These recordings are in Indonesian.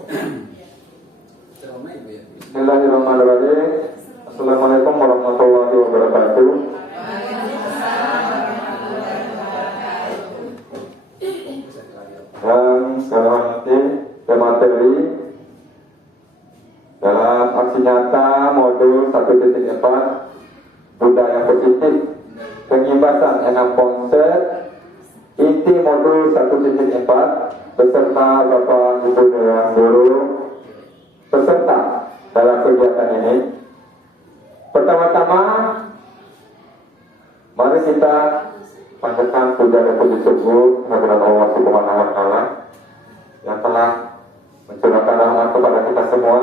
Bismillahirrahmanirrahim. Assalamualaikum warahmatullahi wabarakatuh. Yang saya hormati pemateri dalam aksi nyata modul 1.4 budaya positif pengimbasan 6 konsep inti modul 1.4 beserta Bapak Ibu Dewan Guru peserta dalam kegiatan ini. Pertama-tama mari kita panjatkan puja dan puji syukur kehadirat Allah Subhanahu wa taala yang telah mencurahkan rahmat kepada kita semua,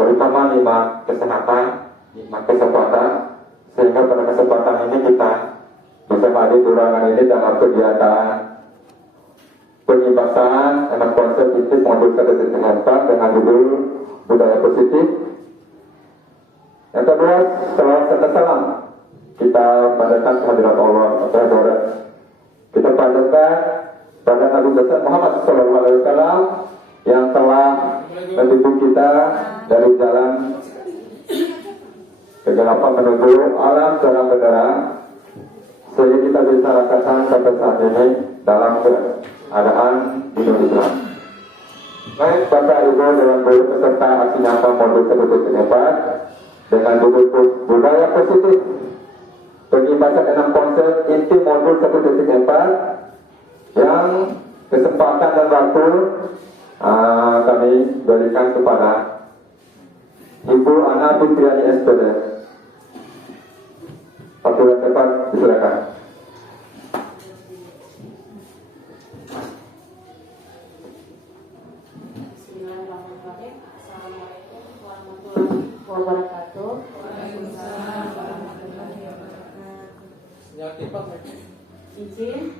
terutama nikmat kesehatan, nikmat kesempatan, sehingga pada kesempatan ini kita bisa hadir di ruangan ini dalam kegiatan pengimbasan 6 konsep inti modul 1.4 dengan judul budaya positif. Yang kedua, salam serta salam kita panjatkan kehadirat Allah Subhanahu. Kita panjatkan pada Nabi besar Muhammad SAW yang telah mendidik kita dari jalan kegelapan menuju alam terang benderang, sehingga kita bisa rasakan sampai saat ini dalam keadaan hidup Islam. Baik Bapak Ibu Dewan Guru peserta aksi nyata modul 1.4 dengan judul budaya positif pengimbasan 6 konsep inti modul 1.4 yang kesempatan dan waktu kami berikan kepada Ibu Ana Fitriani SPD. Waktu yang tepat disilakan. Bismillahirrahmanirrahim. Assalamualaikum warahmatullahi wabarakatuh. Izin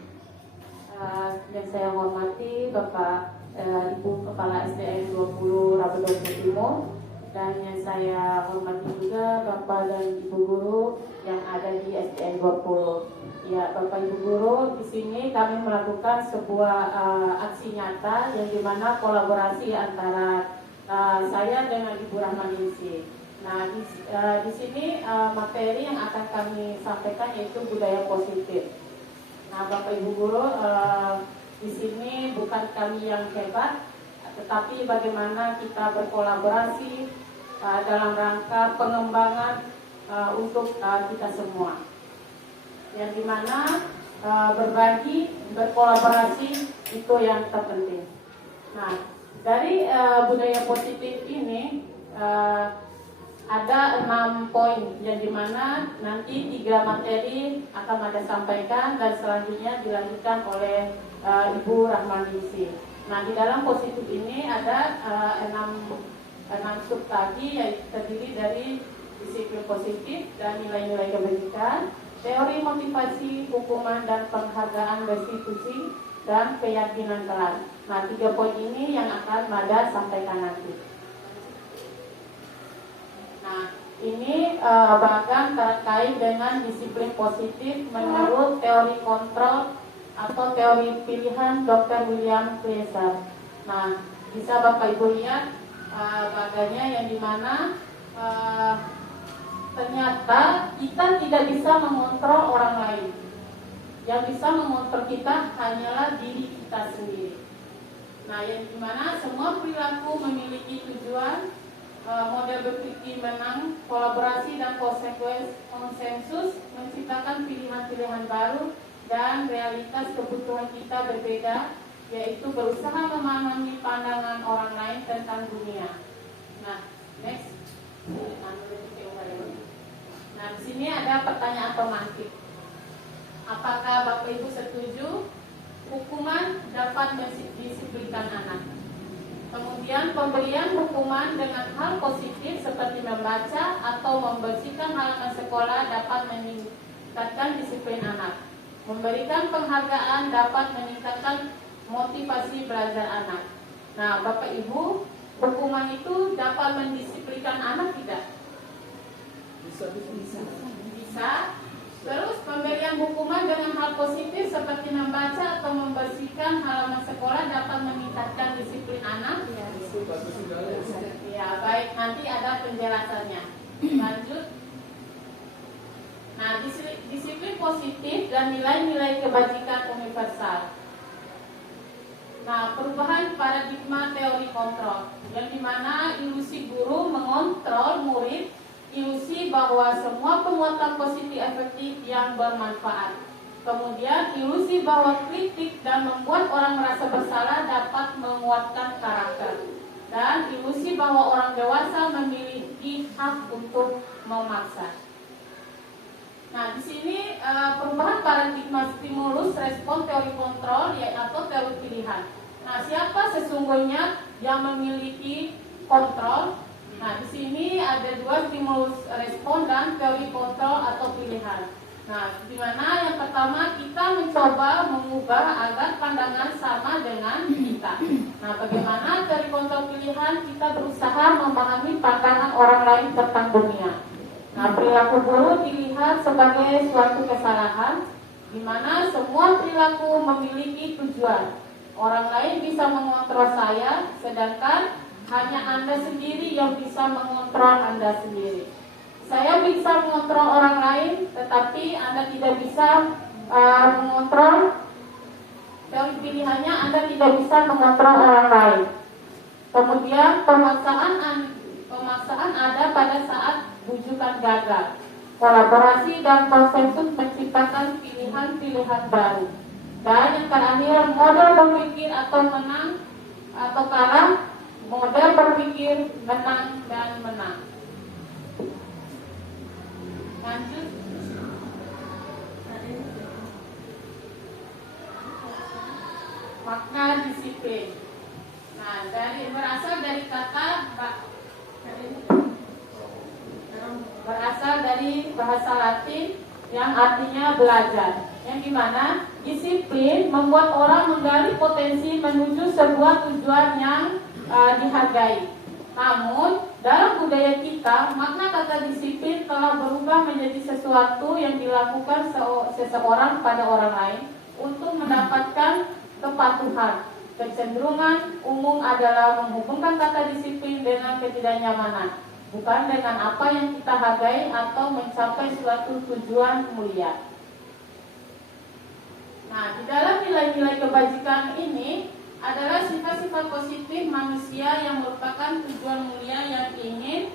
yang saya hormati Bapak Ibu Kepala SDN 20 Rabedoso Timur, dan yang saya hormati juga Bapak dan Ibu Guru yang ada di SDN 20. Ya, Bapak Ibu Guru, di sini kami melakukan sebuah aksi nyata yang dimana kolaborasi antara saya dengan Ibu Rahmaningsih. Nah, di sini materi yang akan kami sampaikan yaitu budaya positif. Nah, Bapak Ibu Guru, di sini bukan kami yang hebat, tetapi bagaimana kita berkolaborasi dalam rangka pengembangan untuk kita semua. Yang dimana berbagi, berkolaborasi itu yang terpenting. Nah, dari budaya positif ini ada 6 poin yang dimana nanti 3 materi akan ada sampaikan dan selanjutnya dilanjutkan oleh Ibu Rahmaningsih. Nah, di dalam positif ini ada 6 sub tadi, yaitu terdiri dari disiplin positif dan nilai-nilai kebajikan, teori motivasi, hukuman dan penghargaan restitusi, dan keyakinan kelas. Nah, 3 poin ini yang akan Mada sampaikan nanti. Nah, ini bahkan terkait dengan disiplin positif menurut teori kontrol atau teori pilihan Dr. William Glasser. Nah, bisa Bapak Ibu lihat baganya yang dimana ternyata kita tidak bisa mengontrol orang lain. Yang bisa mengontrol kita hanyalah diri kita sendiri. Nah, yang dimana semua perilaku memiliki tujuan, model berpikir menang, kolaborasi dan konsensus menciptakan pilihan-pilihan baru, dan realitas kebutuhan kita berbeda, yaitu berusaha memahami pandangan orang lain tentang dunia. Nah, next. Nah, di sini ada pertanyaan otomatis. Apakah Bapak Ibu setuju hukuman dapat mendisiplinkan anak? Kemudian pemberian hukuman dengan hal positif seperti membaca atau membersihkan halaman sekolah dapat meningkatkan disiplin anak. Memberikan penghargaan dapat meningkatkan motivasi belajar anak. Nah, Bapak Ibu, hukuman itu dapat mendisiplinkan anak tidak? Bisa. Terus pemberian hukuman dengan hal positif seperti membaca atau membersihkan halaman sekolah dapat meningkatkan disiplin baik, nanti ada penjelasannya. Lanjut. Nah, disiplin positif dan nilai-nilai kebajikan universal. Nah, perubahan paradigma teori kontrol, yang dimana ilusi guru mengontrol murid, ilusi bahwa semua penguatan positif efektif yang bermanfaat. Kemudian ilusi bahwa kritik dan membuat orang merasa bersalah dapat menguatkan karakter. Dan ilusi bahwa orang dewasa memiliki hak untuk memaksa. Nah, di sini perubahan paradigma stimulus respon teori kontrol atau teori pilihan. Nah, siapa sesungguhnya yang memiliki kontrol? Nah, di sini ada dua, stimulus respon dan teori kontrol atau pilihan. Nah, di mana yang pertama kita mencoba mengubah agar pandangan sama dengan kita. Nah, bagaimana teori kontrol pilihan? Kita berusaha memahami pandangan orang lain tentang dunia. Nah, perilaku guru dilihat sebagai suatu kesalahan, di mana semua perilaku memiliki tujuan. Orang lain bisa mengontrol saya, sedangkan hanya Anda sendiri yang bisa mengontrol Anda sendiri. Saya bisa mengontrol orang lain, tetapi Anda tidak bisa mengontrol. Teori pilihannya, Anda tidak bisa mengontrol orang lain. Kemudian pemaksaan ada pada saat bujukan gagal. Kolaborasi dan konsensus menciptakan pilihan-pilihan baru. Dan yang terakhir, model berpikir atau menang atau kalah, model berpikir menang dan menang. Lanjut. Makna disiplin. Nah, berasal dari bahasa Latin yang artinya belajar. Yang dimana disiplin membuat orang menggali potensi menuju sebuah tujuan yang dihargai. Namun, dalam budaya kita, makna kata disiplin telah berubah menjadi sesuatu yang dilakukan seseorang pada orang lain untuk mendapatkan kepatuhan. Kecenderungan umum adalah menghubungkan kata disiplin dengan ketidaknyamanan, bukan dengan apa yang kita hargai atau mencapai suatu tujuan mulia. Nah, di dalam nilai-nilai kebajikan ini adalah sifat-sifat positif manusia yang merupakan tujuan mulia yang ingin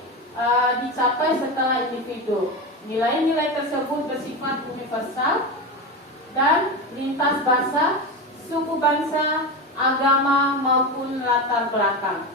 dicapai setelah individu. Nilai-nilai tersebut bersifat universal dan lintas bahasa, suku bangsa, agama maupun latar belakang.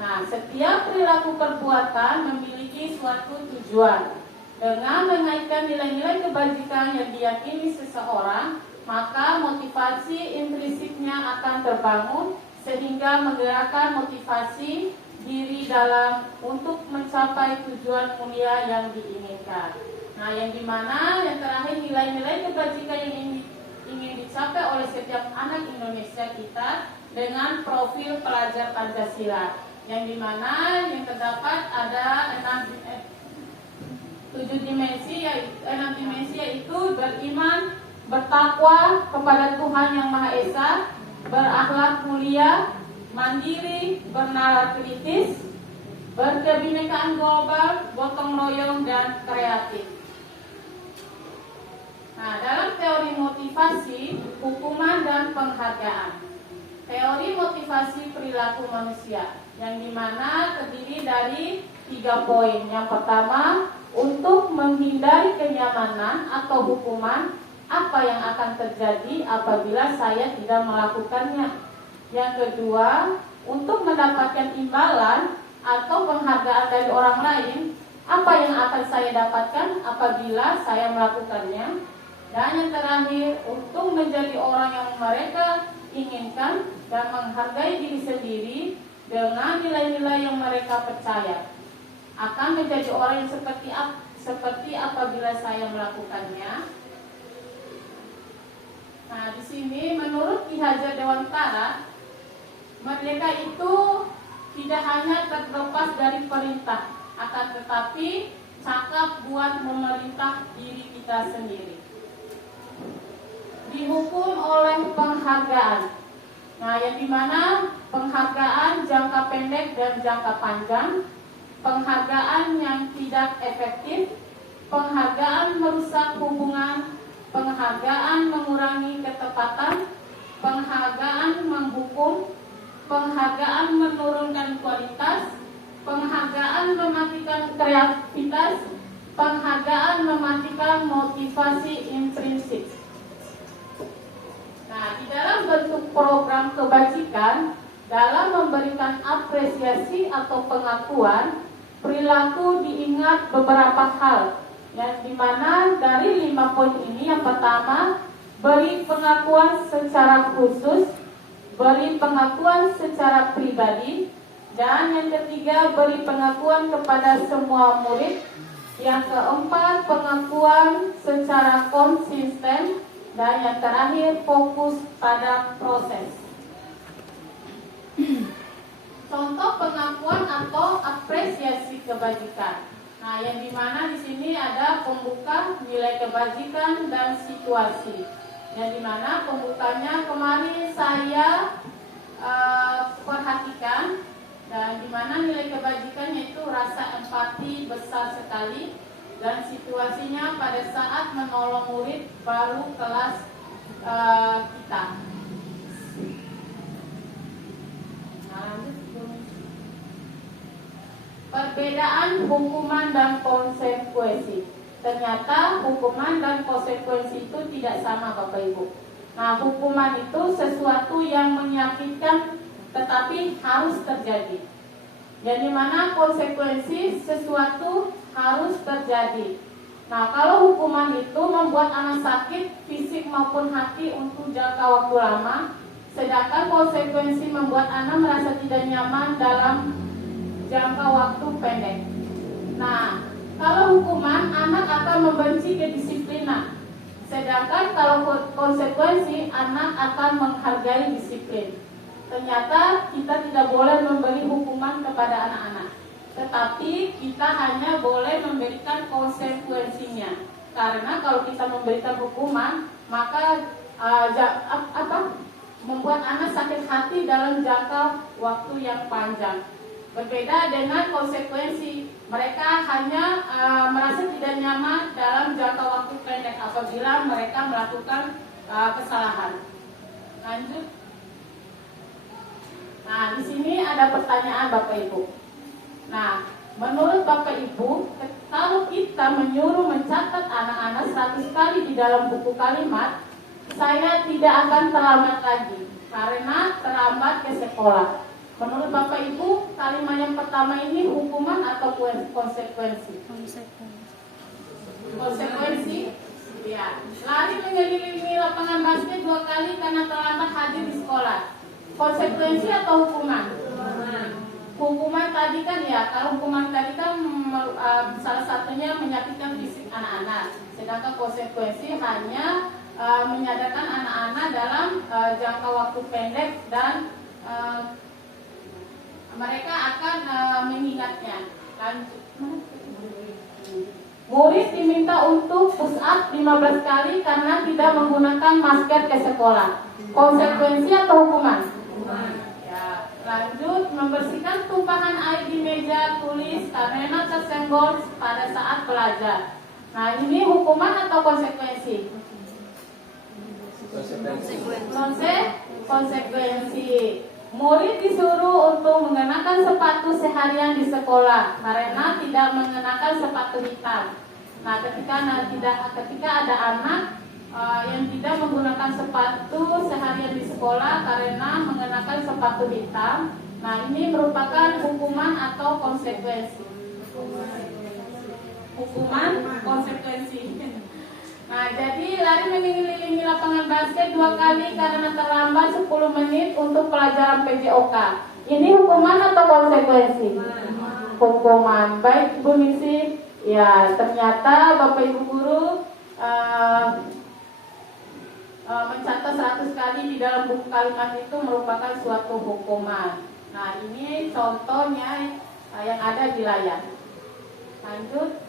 Nah, setiap perilaku perbuatan memiliki suatu tujuan. Dengan mengaitkan nilai-nilai kebajikan yang diyakini seseorang, maka motivasi intrinsiknya akan terbangun sehingga menggerakkan motivasi diri dalam untuk mencapai tujuan mulia yang diinginkan. Nah, yang dimana yang terakhir nilai-nilai kebajikan yang ingin dicapai oleh setiap anak Indonesia kita dengan profil pelajar Pancasila, yang dimana yang terdapat ada 6 dimensi yaitu beriman, bertakwa kepada Tuhan Yang Maha Esa, berakhlak mulia, mandiri, bernalar kritis, berkebinekaan global, gotong royong, dan kreatif. Nah, dalam teori motivasi, hukuman, dan penghargaan. Teori motivasi perilaku manusia, yang dimana terdiri dari 3 poin. Yang pertama, untuk menghindari kenyamanan atau hukuman, apa yang akan terjadi apabila saya tidak melakukannya. Yang kedua, untuk mendapatkan imbalan atau penghargaan dari orang lain, apa yang akan saya dapatkan apabila saya melakukannya. Dan yang terakhir, untuk menjadi orang yang mereka inginkan dan menghargai diri sendiri dengan nilai-nilai yang mereka percaya. Akan menjadi orang yang seperti apabila saya melakukannya. Nah, di sini menurut Ki Hajar Dewantara, merdeka itu tidak hanya terlepas dari perintah, akan tetapi cakap buat memerintah diri kita sendiri. Dihukum oleh penghargaan. Nah, yang dimana penghargaan jangka pendek dan jangka panjang. penghargaan yang tidak efektif, penghargaan merusak hubungan, penghargaan mengurangi ketepatan, penghargaan menghukum, penghargaan menurunkan kualitas, penghargaan mematikan kreativitas, penghargaan mematikan motivasi intrinsik. Nah, di dalam bentuk program kebajikan, dalam memberikan apresiasi atau pengakuan, perilaku diingat beberapa hal, yang dimana dari 5 poin ini, yang pertama, beri pengakuan secara khusus, beri pengakuan secara pribadi, dan yang ketiga, beri pengakuan kepada semua murid. Yang keempat, pengakuan secara konsisten, dan yang terakhir, fokus pada proses. Contoh pengakuan atau apresiasi kebajikan. Nah, yang dimana di sini ada pembuka, nilai kebajikan, dan situasi. Yang dimana pembukanya kemarin saya perhatikan, dan dimana nilai kebajikannya itu rasa empati besar sekali, dan situasinya pada saat menolong murid baru kelas kita. Perbedaan hukuman dan konsekuensi. Ternyata hukuman dan konsekuensi itu tidak sama, Bapak Ibu. Nah, hukuman itu sesuatu yang menyakitkan tetapi harus terjadi. Yang dimana konsekuensi sesuatu harus terjadi. Nah, kalau hukuman itu membuat anak sakit fisik maupun hati untuk jangka waktu lama, sedangkan konsekuensi membuat anak merasa tidak nyaman dalam jangka waktu pendek. Nah, kalau hukuman, anak akan membenci kedisiplinan, sedangkan kalau konsekuensi, anak akan menghargai disiplin. Ternyata kita tidak boleh memberi hukuman kepada anak-anak, tetapi kita hanya boleh memberikan konsekuensinya. Karena kalau kita memberikan hukuman, maka membuat anak sakit hati dalam jangka waktu yang panjang. Berbeda dengan konsekuensi, mereka hanya merasa tidak nyaman dalam jangka waktu pendek apabila mereka melakukan kesalahan. Lanjut. Nah, di sini ada pertanyaan Bapak Ibu. Nah, menurut Bapak Ibu, kalau kita menyuruh mencatat anak-anak 100 kali di dalam buku kalimat, saya tidak akan terlambat lagi karena terlambat ke sekolah. Menurut Bapak Ibu, kalimat yang pertama ini hukuman atau konsekuensi? Konsekuensi. Ya. Lari mengelilingi lapangan basket 2 kali karena terlambat hadir di sekolah. Konsekuensi atau hukuman? Hukuman tadi kan ya, kalau hukuman tadi kan salah satunya menyakitkan fisik anak-anak. Sedangkan konsekuensi hanya menyadarkan anak-anak dalam jangka waktu pendek dan mereka akan mengingatnya. Murid diminta untuk push up 15 kali karena tidak menggunakan masker ke sekolah. Konsekuensi atau hukuman? Ya, lanjut, membersihkan tumpahan air di meja tulis karena tersenggol pada saat belajar. Nah, ini hukuman atau konsekuensi? Konsekuensi. Murid disuruh untuk mengenakan sepatu seharian di sekolah karena tidak mengenakan sepatu hitam. Nah, ketika ada anak yang tidak menggunakan sepatu seharian di sekolah karena mengenakan sepatu hitam, nah ini merupakan hukuman atau konsekuensi. Hukuman, konsekuensi. Nah, jadi lari mengelilingi lapangan basket 2 kali karena terlambat 10 menit untuk pelajaran PJOK. Ini hukuman atau konsekuensi? Hukuman. Baik, Ibu Misi. Ya, ternyata Bapak Ibu guru mencatat 100 kali di dalam buku kalimat itu merupakan suatu hukuman. Nah, ini contohnya yang ada di layar. Lanjut.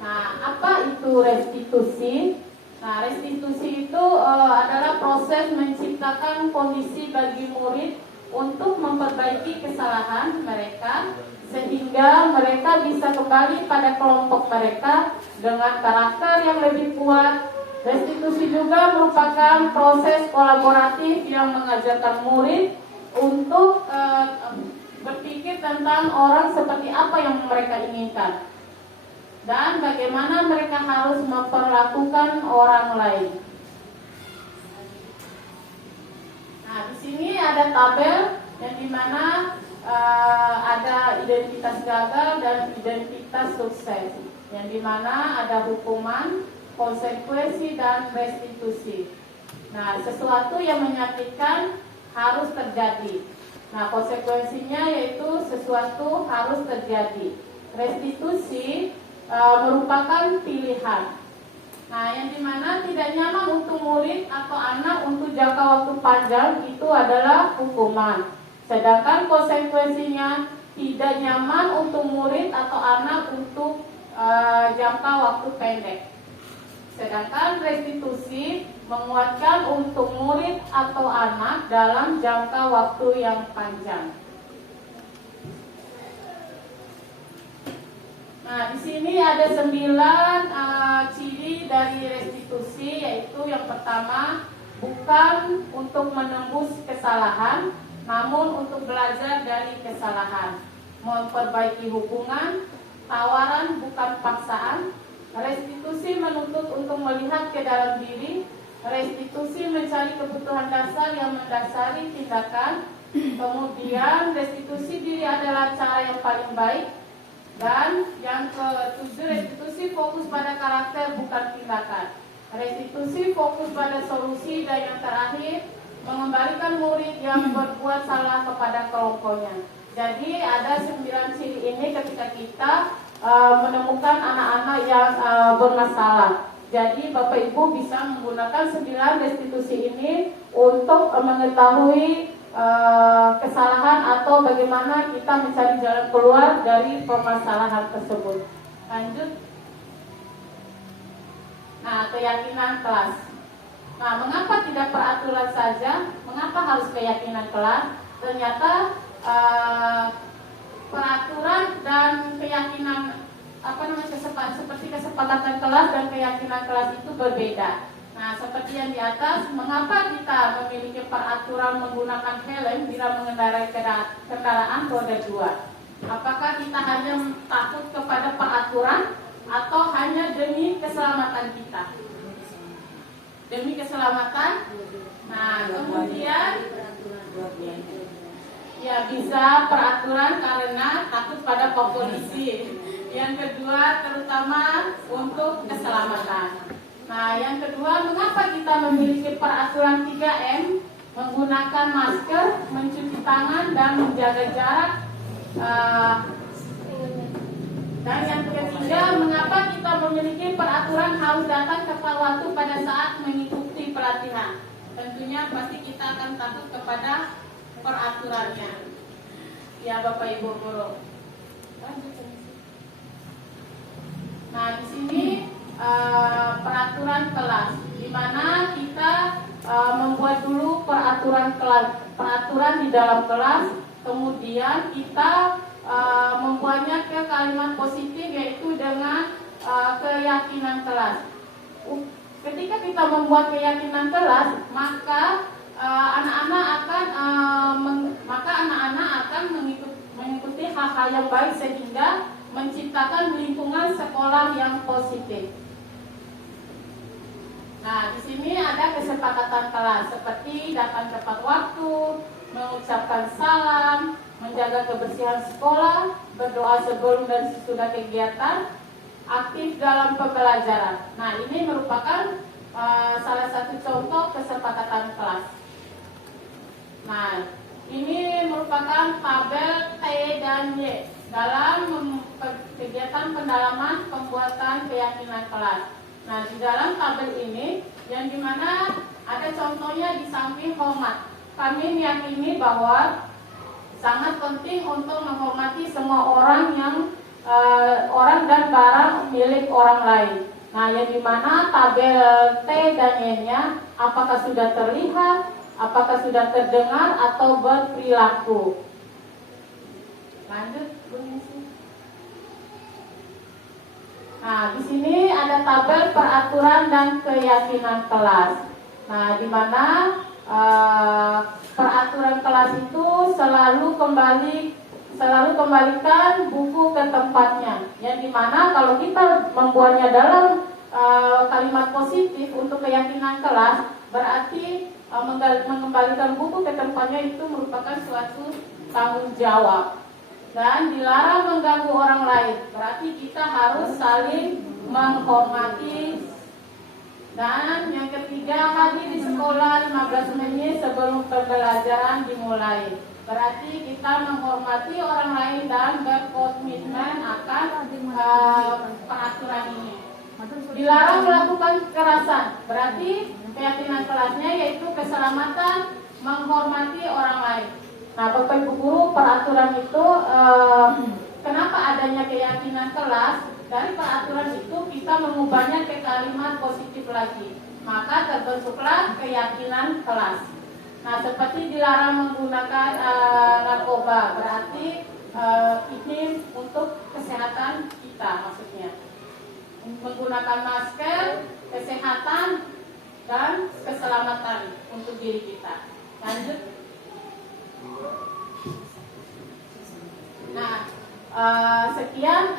Nah, apa itu restitusi? Nah, restitusi itu adalah proses menciptakan kondisi bagi murid untuk memperbaiki kesalahan mereka sehingga mereka bisa kembali pada kelompok mereka dengan karakter yang lebih kuat. Restitusi juga merupakan proses kolaboratif yang mengajarkan murid untuk berpikir tentang orang seperti apa yang mereka inginkan dan bagaimana mereka harus memperlakukan orang lain. Nah, di sini ada tabel yang dimana ada identitas gagal dan identitas sukses, yang dimana ada hukuman, konsekuensi, dan restitusi. Nah, sesuatu yang menyakitkan harus terjadi. Nah, konsekuensinya yaitu sesuatu harus terjadi. Restitusi merupakan pilihan. Nah, yang dimana tidak nyaman untuk murid atau anak untuk jangka waktu panjang itu adalah hukuman. Sedangkan konsekuensinya tidak nyaman untuk murid atau anak untuk jangka waktu pendek. Sedangkan restitusi menguatkan untuk murid atau anak dalam jangka waktu yang panjang. Nah, di sini ada 9 ciri dari restitusi, yaitu yang pertama, bukan untuk menembus kesalahan, namun untuk belajar dari kesalahan, memperbaiki hubungan, tawaran bukan paksaan. Restitusi menuntut untuk melihat ke dalam diri. Restitusi mencari kebutuhan dasar yang mendasari tindakan. Kemudian restitusi diri adalah cara yang paling baik. Dan yang ke-7, restitusi fokus pada karakter bukan tindakan. Restitusi fokus pada solusi. Dan yang terakhir, mengembalikan murid yang berbuat salah kepada kelompoknya. Jadi ada 9 ciri ini ketika kita menemukan anak-anak yang bermasalah. Jadi Bapak Ibu bisa menggunakan 9 restitusi ini untuk mengetahui kesalahan atau bagaimana kita mencari jalan keluar dari permasalahan tersebut. Lanjut. Nah, keyakinan kelas. Nah, mengapa tidak peraturan saja? Mengapa harus keyakinan kelas? Ternyata peraturan dan keyakinan seperti kesepakatan kelas dan keyakinan kelas itu berbeda. Nah, seperti yang di atas, mengapa kita memiliki peraturan menggunakan helm bila mengendarai kendaraan roda 2? Apakah kita hanya takut kepada peraturan atau hanya demi keselamatan kita? Demi keselamatan. Nah, kemudian ya bisa peraturan karena takut pada polisi. Yang kedua, terutama untuk keselamatan. Nah, yang kedua, mengapa kita memiliki peraturan 3M, menggunakan masker, mencuci tangan, dan menjaga jarak. Dan yang ketiga, mengapa kita memiliki peraturan harus datang tepat waktu pada saat mengikuti pelatihan. Tentunya pasti kita akan takut kepada peraturannya. Ya, Bapak Ibu guru. Nah, di sini peraturan kelas, di mana kita membuat dulu peraturan kelas, peraturan di dalam kelas, kemudian kita membuatnya ke kalimat positif, yaitu dengan keyakinan kelas. Ketika kita membuat keyakinan kelas, maka anak-anak akan mengikuti hal-hal yang baik sehingga menciptakan lingkungan sekolah yang positif. Nah, di sini ada kesepakatan kelas seperti datang tepat waktu, mengucapkan salam, menjaga kebersihan sekolah, berdoa sebelum dan sesudah kegiatan, aktif dalam pembelajaran. Nah, ini merupakan salah satu contoh kesepakatan kelas. Nah, ini merupakan tabel T dan Y dalam kegiatan pendalaman pembuatan keyakinan kelas. Nah, di dalam tabel ini yang dimana ada contohnya di samping hormat. Kami meyakini bahwa sangat penting untuk menghormati semua orang yang orang dan barang milik orang lain. Nah, yang dimana tabel T dan Y-nya apakah sudah terlihat apakah sudah terdengar atau berperilaku. Lanjut, Bu Ningsi. Nah, di sini ada tabel peraturan dan keyakinan kelas. Nah, di mana peraturan kelas itu selalu kembalikan buku ke tempatnya. Yang dimana kalau kita membuatnya dalam kalimat positif untuk keyakinan kelas, berarti mengembalikan buku ke tempatnya itu merupakan suatu tanggung jawab. Dan dilarang mengganggu orang lain, berarti kita harus saling menghormati. Dan yang ketiga, hadir di sekolah 15 menit sebelum pembelajaran dimulai, berarti kita menghormati orang lain dan berkomitmen akan peraturan ini. Dilarang melakukan kekerasan, berarti keyakinan kelasnya yaitu keselamatan, menghormati orang lain. Nah, Bapak Ibu Guru, peraturan itu kenapa adanya keyakinan kelas? Dari peraturan itu kita mengubahnya ke kalimat positif lagi, maka terbentuklah keyakinan kelas. Nah, seperti dilarang menggunakan narkoba, berarti ini untuk kesehatan kita, maksudnya menggunakan masker, kesehatan dan keselamatan untuk diri kita. Lanjut. Nah, sekian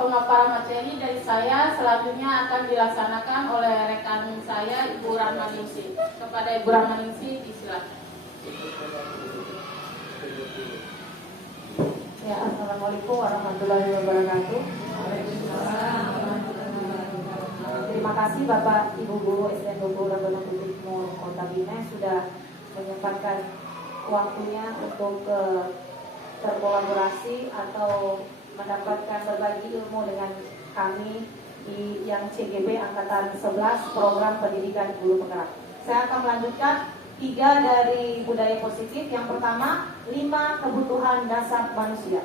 pemaparan materi dari saya. Selanjutnya akan dilaksanakan oleh rekan saya, Ibu Rahmaningsi. Kepada Ibu Rahmaningsi, disilakan. Ya, Assalamualaikum warahmatullahi wabarakatuh. Terima kasih Bapak Ibu Guru SDN 20 Ragunan Putri Timur Kota Bina sudah menyempatkan waktunya untuk berkolaborasi atau mendapatkan berbagi ilmu dengan kami di yang CGP Angkatan 11 Program Pendidikan Guru Penggerak. Saya akan melanjutkan 3 dari budaya positif. Yang pertama, 5 kebutuhan dasar manusia.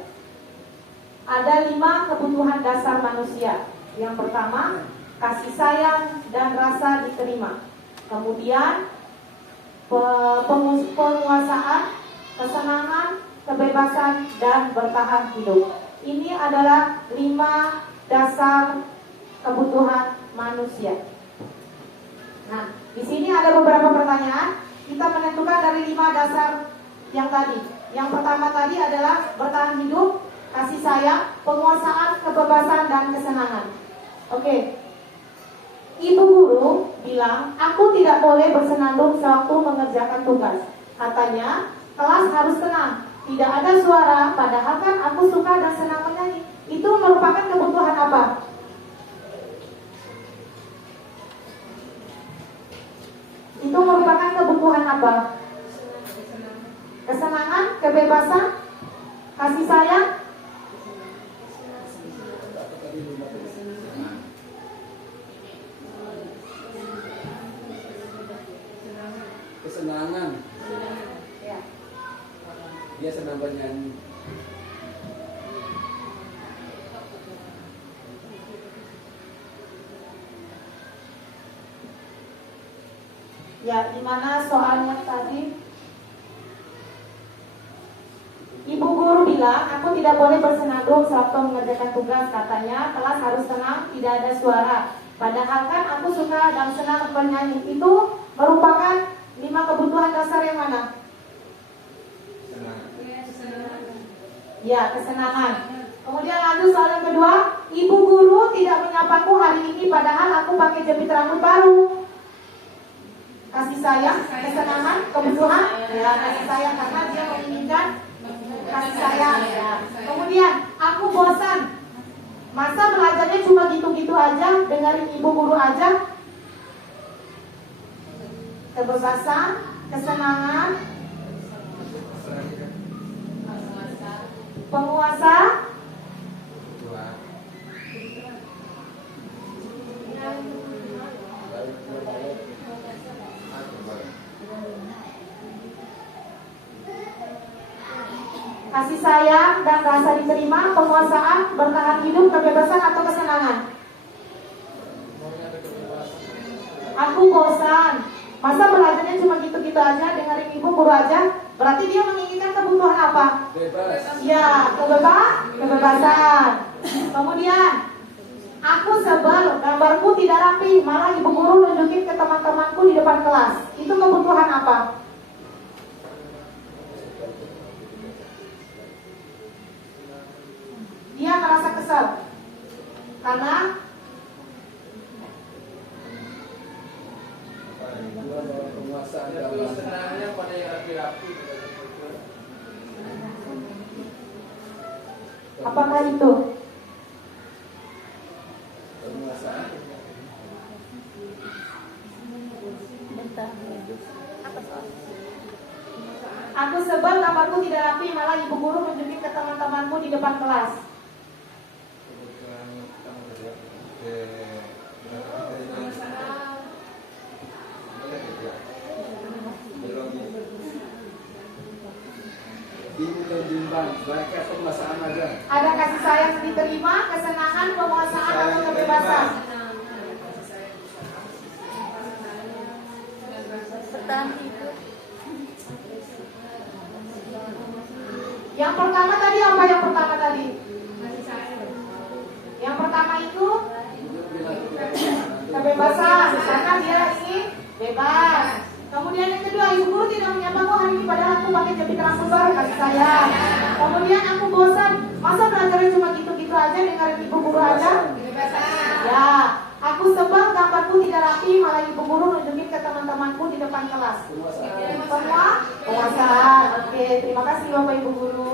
Ada 5 kebutuhan dasar manusia. Yang pertama, kasih sayang dan rasa diterima. Kemudian penguasaan, kesenangan, kebebasan, dan bertahan hidup. Ini adalah 5 dasar kebutuhan manusia. Nah, di sini ada beberapa pertanyaan. Kita menentukan dari 5 dasar yang tadi. Yang pertama tadi adalah bertahan hidup, kasih sayang, penguasaan, kebebasan, dan kesenangan. Oke. Ibu guru bilang, aku tidak boleh bersenandung sewaktu mengerjakan tugas. Katanya, kelas harus tenang, tidak ada suara, padahal kan aku suka dan senang menyanyi. Itu merupakan kebutuhan apa? Itu merupakan kebutuhan apa? Kesenangan, kebebasan, kasih sayang, kesenangan. ya. Dia senang bernyanyi. Ya, di mana soalnya tadi? Ibu guru bilang, aku tidak boleh bersenandung sewaktu mengerjakan tugas. Katanya, kelas harus tenang, tidak ada suara. Padahal kan aku suka dan senang bernyanyi. Itu merupakan 5 kebutuhan dasar yang mana? Ya, kesenangan. Kemudian lanjut soal yang kedua, ibu guru tidak menyapaku hari ini padahal aku pakai jepit rambut baru. Kasih sayang, kesenangan, kebutuhan, ya kasih sayang karena dia menginginkan kasih sayang. Ya. Kemudian aku bosan, masa belajarnya cuma gitu-gitu aja, dengerin ibu guru aja. Kebebasan, kesenangan, penguasa, kasih sayang dan rasa diterima, penguasaan, bertahan hidup, kebebasan atau kesenangan. Aku bosan, Masa belajarnya cuma gitu-gitu aja, dengerin ibu guru aja? Berarti dia menginginkan kebutuhan apa? Bebas. Ya, kebebasan. Kemudian, aku sebel, gambarku tidak rapi, malah ibu guru nunjukin ke teman-temanku di depan kelas. Itu kebutuhan apa? Dia merasa kesal karena Penguasaan Itu sebenarnya pada yang rapi-rapi. apakah itu? penguasaan. Aku sebel kamarku tidak rapi, malah ibu guru nunjukin ke teman-temanku di depan kelas. Bimbang, baiknya penguasaan aja. Ada kasih sayang yang diterima, kesenangan, penguasaan atau kebebasan. Yang pertama tadi apa yang pertama tadi? Yang pertama itu kebebasan, karena dia ingin bebas. Kemudian yang kedua, ibu guru tidak menyapa hari ini padahal aku pakai jepit rambut baru, kasih sayang. Kemudian aku bosan, masa belajarnya cuma gitu-gitu aja, dengerin ibu guru aja? Ya, aku sebel gambarku tidak rapi, malah ibu guru nunjukin ke teman-temanku di depan kelas. Semua penguasaan. Oke, terima kasih Bapak Ibu Guru.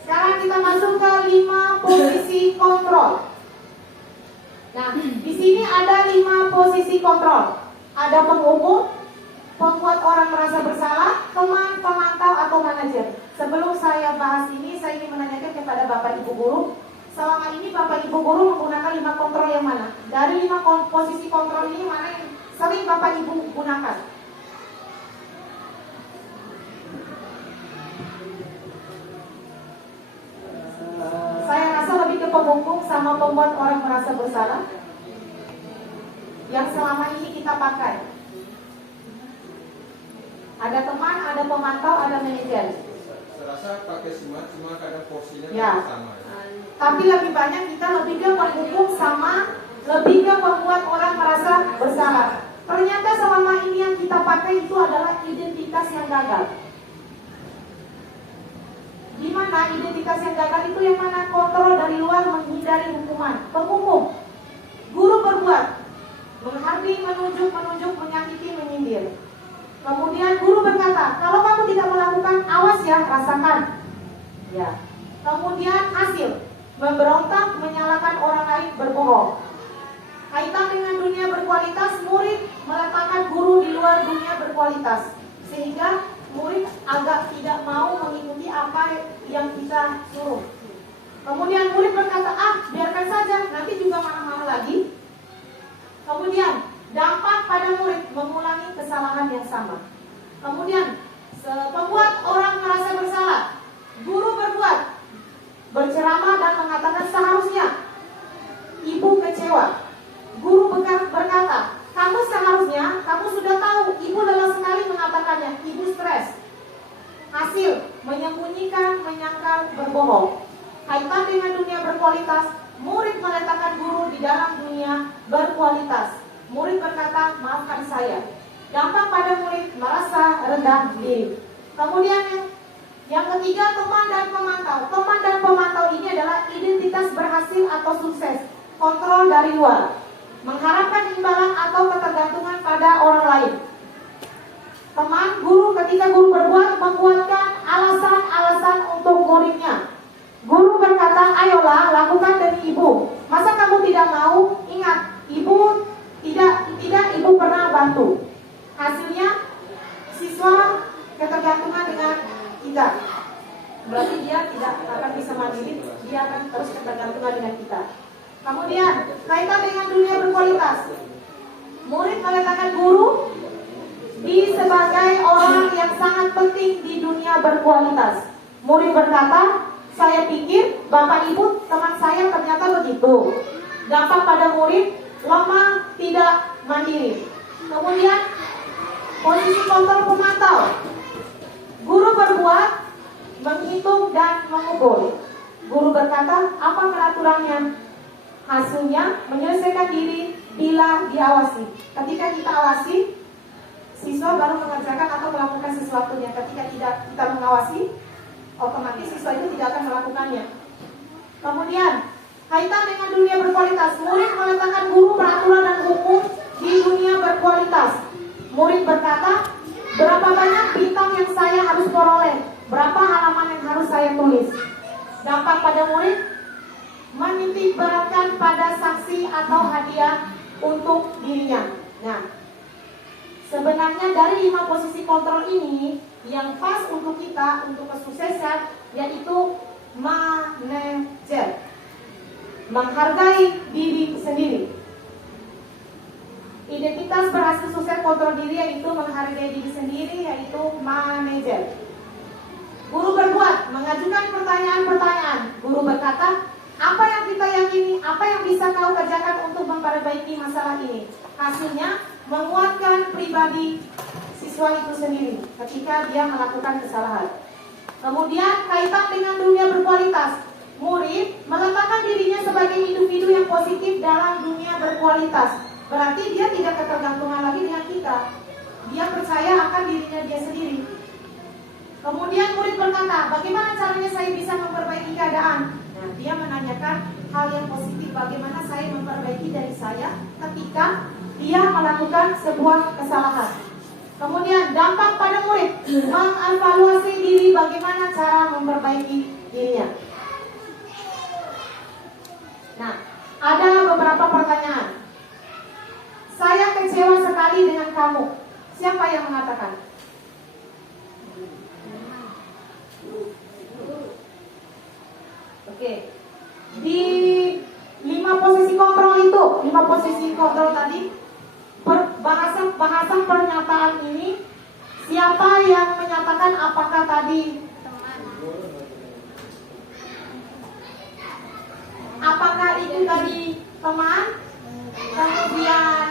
Sekarang kita masuk ke 5 posisi kontrol. Nah, di sini ada 5 posisi kontrol. Ada penghukum, pembuat orang merasa bersalah, teman, pemantau, atau manajer. Sebelum saya bahas ini, saya ingin menanyakan kepada Bapak Ibu Guru, selama ini Bapak Ibu Guru menggunakan 5 kontrol yang mana? Dari 5 posisi kontrol ini, mana yang sering Bapak Ibu gunakan? Saya rasa lebih ke penghukum sama pembuat orang merasa bersalah yang selama ini kita pakai. Ada teman, ada pemantau, ada manajer. Saya rasa pakai semua, cuma kadang porsinya Ya. sama. Tapi lebih banyak kita lebih ke penghukum sama lebih ke pembuat orang merasa bersalah. Ternyata selama ini yang kita pakai itu adalah identitas yang gagal. Di mana identitas yang gagal itu yang mana kontrol dari luar menghindari hukuman. Penghukum, guru berbuat, mengharding, menunjuk, menyakiti, menyindir. Kemudian guru berkata, kalau kamu tidak melakukan, awas ya, rasakan. Ya. Kemudian hasil, memberontak, menyalahkan orang lain, berbohong. Kaitan dengan dunia berkualitas, murid meletakkan guru di luar dunia berkualitas, sehingga murid agak tidak mau mengikuti apa yang kita suruh. Kemudian murid berkata, biarkan saja, nanti juga marah-marah lagi. Kemudian dampak pada murid mengulangi kesalahan yang sama. Kemudian pembuat orang merasa bersalah, guru berbuat, berceramah dan mengatakan seharusnya. Ibu kecewa, guru berkata, kamu seharusnya, kamu sudah tahu, ibu lelah sekali mengatakannya, ibu stres. Hasil, menyembunyikan, menyangkal, berbohong. Kaitan dengan dunia berkualitas, murid meletakkan guru di dalam dunia berkualitas. Murid berkata, maafkan saya. Dampak pada murid merasa rendah diri. Kemudian yang ketiga, teman dan pemantau. Teman dan pemantau ini adalah identitas berhasil atau sukses. Kontrol dari luar, mengharapkan imbalan atau ketergantungan pada orang lain. Teman, guru, ketika guru berbuat, membuatkan alasan-alasan untuk muridnya. Guru berkata, ayolah lakukan demi ibu. Masa kamu tidak mau? Ingat, ibu tidak ibu pernah bantu. Hasilnya, siswa ketergantungan dengan kita. Berarti dia tidak akan bisa mandiri, dia akan terus ketergantungan dengan kita. Kemudian, kaitan dengan dunia berkualitas. Murid meletakkan guru sebagai orang yang sangat penting di dunia berkualitas. Murid berkata, saya pikir Bapak Ibu teman saya ternyata begitu. Dampak pada murid, lemah, tidak mandiri. Kemudian Posisi kontrol pemantau. Guru berbuat, menghitung dan mengukur. Guru berkata, apa peraturannya? Hasilnya menyelesaikan diri bila diawasi. Ketika kita awasi, siswa baru mengerjakan atau melakukan sesuatunya. Ketika tidak kita mengawasi, otomatis siswa itu tidak akan melakukannya. Kemudian, kaitan dengan dunia berkualitas. Murid meletakkan guru peraturan dan hukum di dunia berkualitas. Murid berkata, berapa banyak bintang yang saya harus peroleh? Berapa halaman yang harus saya tulis? Dampak pada murid, menitik beratkan pada sanksi atau hadiah untuk dirinya. Nah, sebenarnya dari 5 posisi kontrol ini, yang pas untuk kita, untuk kesuksesan, yaitu manajer. Menghargai diri sendiri. Identitas berhasil sukses kontrol diri yaitu menghargai diri sendiri, yaitu manajer. Guru berbuat, mengajukan pertanyaan-pertanyaan. Guru berkata, apa yang kita yakini, apa yang bisa kau kerjakan untuk memperbaiki masalah ini? Hasilnya, menguatkan pribadi siswa itu sendiri ketika dia melakukan kesalahan. Kemudian, kaitan dengan dunia berkualitas. Murid meletakkan dirinya sebagai individu yang positif dalam dunia berkualitas. Berarti dia tidak ketergantungan lagi dengan kita. Dia percaya akan dirinya dia sendiri. Kemudian murid berkata, bagaimana caranya saya bisa memperbaiki keadaan? Nah, dia menanyakan hal yang positif, bagaimana saya memperbaiki dari saya ketika dia melakukan sebuah kesalahan. Kemudian dampak pada murid, mengevaluasi diri, bagaimana cara memperbaiki dirinya. Nah, ada beberapa pertanyaan. Saya kecewa sekali dengan kamu. Siapa yang mengatakan? Oke. Di 5 posisi kontrol itu, 5 posisi kontrol tadi, bahasan pernyataan ini, siapa yang menyatakan apakah tadi? Apakah itu tadi teman, kemudian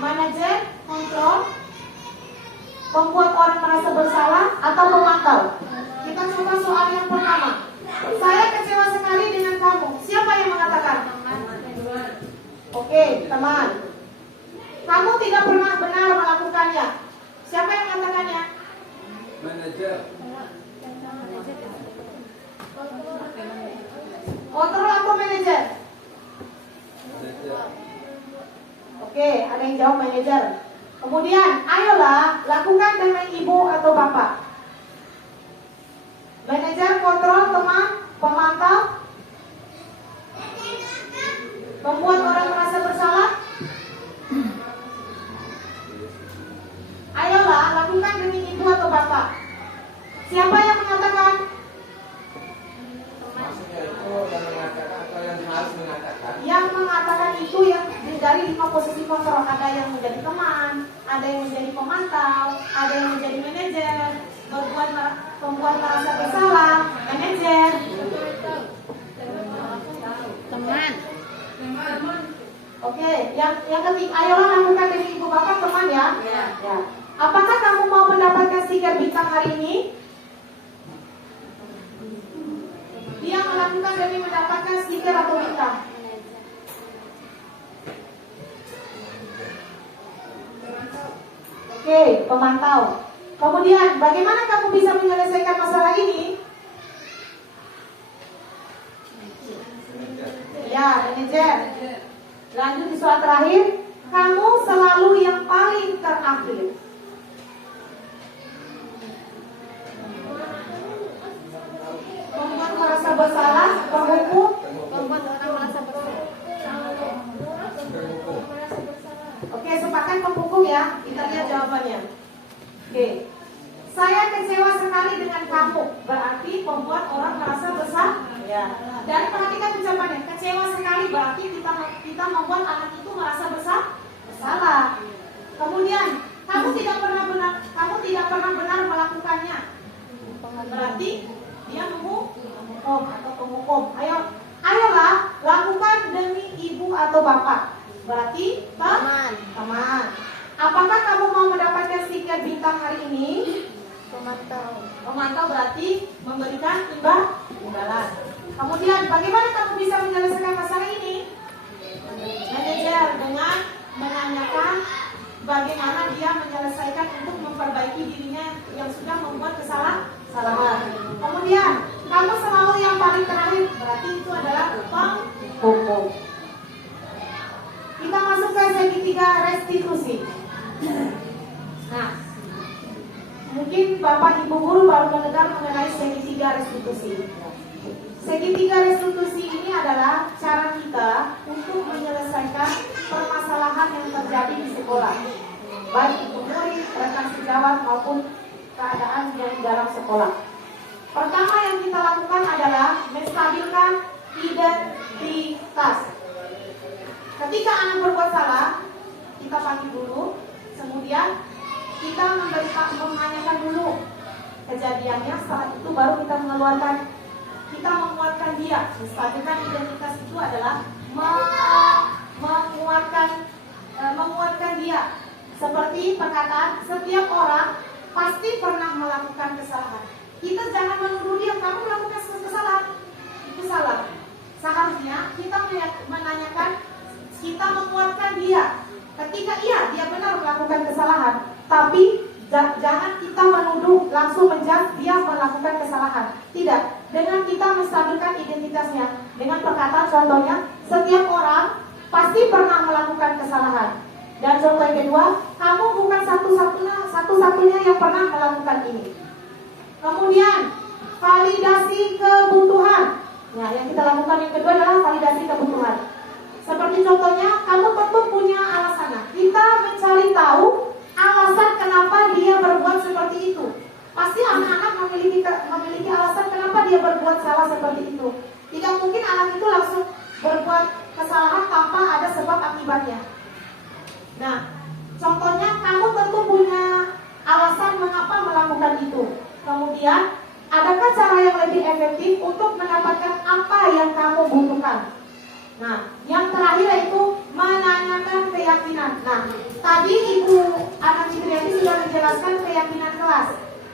manajer, kontrol, pembuat orang merasa bersalah, atau pemantau? Kita coba soal yang pertama. Saya kecewa sekali dengan kamu. Siapa yang mengatakan? Oke, teman. Kamu tidak pernah benar melakukannya. Siapa yang mengatakannya? Manajer. Kontrol atau manajer? Manajer. Oke, ada yang jawab manajer. Kemudian, ayolah lakukan dengan ibu atau bapak. Manajer, kontrol, teman, pemantau, membuat orang merasa bersalah. Ayolah lakukan dengan ibu atau bapak. Siapa yang mengatakan? Maksudnya itu yang mengatakan atau yang harus mengatakan? Yang mengatakan itu yang dari 5 posisi kontrol. Ada yang menjadi teman, ada yang menjadi pemantau, ada yang menjadi manajer, pembuat merasa bersalah, manajer, teman. Oke, yang ketiga, ayolah lakukan dengan ibu bapak, teman ya. Ya. Apakah kamu mau mendapatkan stiker bintang hari ini? Dia melakukan demi mendapatkan stiker atau bintang. Oke, pemantau. Kemudian, bagaimana kamu bisa menyelesaikan masalah ini? Ya, manajer. Lanjut di soal terakhir. Kamu selalu yang paling terakhir. Membuat merasa bersalah, penghukum. Membuat orang merasa bersalah. Oke, sepakat penghukum ya. Kita lihat jawabannya. Oke. Saya kecewa sekali dengan kamu. Berarti membuat orang merasa bersalah. Ya. Dan perhatikan ucapannya. Kecewa sekali berarti kita membuat anak itu merasa bersalah. Kemudian kamu tidak pernah benar melakukannya. Berarti dia menghukum atau penghukum. Ayolah lakukan demi ibu atau bapak. Berarti teman. Apakah kamu mau mendapatkan stiker Memantau berarti memberikan imbalan. Kemudian bagaimana kamu bisa menyelesaikan masalah ini? Manajer dengan menanyakan bagaimana dia menyelesaikan untuk memperbaiki dirinya yang sudah membuat kesalahan. Kemudian kamu selalu yang paling terakhir, berarti itu adalah penghukum. Kita masuk ke segitiga restitusi. Nah, mungkin Bapak Ibu guru baru mendengar mengenai segitiga restitusi. Segitiga restitusi ini adalah cara kita untuk menyelesaikan permasalahan yang terjadi di sekolah, baik itu murid, rekan sejawat maupun keadaan yang di dalam sekolah. Pertama yang kita lakukan adalah menstabilkan identitas. Ketika anak berbuat salah, kita panggil dulu, kemudian kita menanyakan dulu kejadiannya. Setelah itu baru kita menguatkan dia. Menstabilkan identitas itu adalah menguatkan dia. Seperti perkataan, setiap orang pasti pernah melakukan kesalahan. Kita jangan menuduh dia, kamu melakukan kesalahan, itu salah. Seharusnya kita menanyakan, kita menguatkan dia. Ketika dia benar melakukan kesalahan, tapi jangan kita menuduh langsung menjudge dia melakukan kesalahan. Tidak, dengan kita menstabilkan identitasnya dengan perkataan contohnya, setiap orang pasti pernah melakukan kesalahan. Dan contoh yang kedua, kamu bukan satu-satunya yang pernah melakukan ini. Kemudian validasi kebutuhan. Nah, yang kita lakukan yang kedua adalah validasi kebutuhan. Seperti contohnya, kamu tentu punya alasan. Kita mencari tahu alasan kenapa dia berbuat seperti itu. Pasti anak-anak memiliki alasan kenapa dia berbuat salah seperti itu. Tidak mungkin anak itu langsung berbuat kesalahan tanpa ada sebab akibatnya. Nah, contohnya kamu tentu punya alasan mengapa melakukan itu. Kemudian, adakah cara yang lebih efektif untuk mendapatkan apa yang kamu butuhkan? Nah, yang terakhir yaitu menanyakan keyakinan. Nah, tadi Ibu Ana Cipriani sudah menjelaskan keyakinan kelas.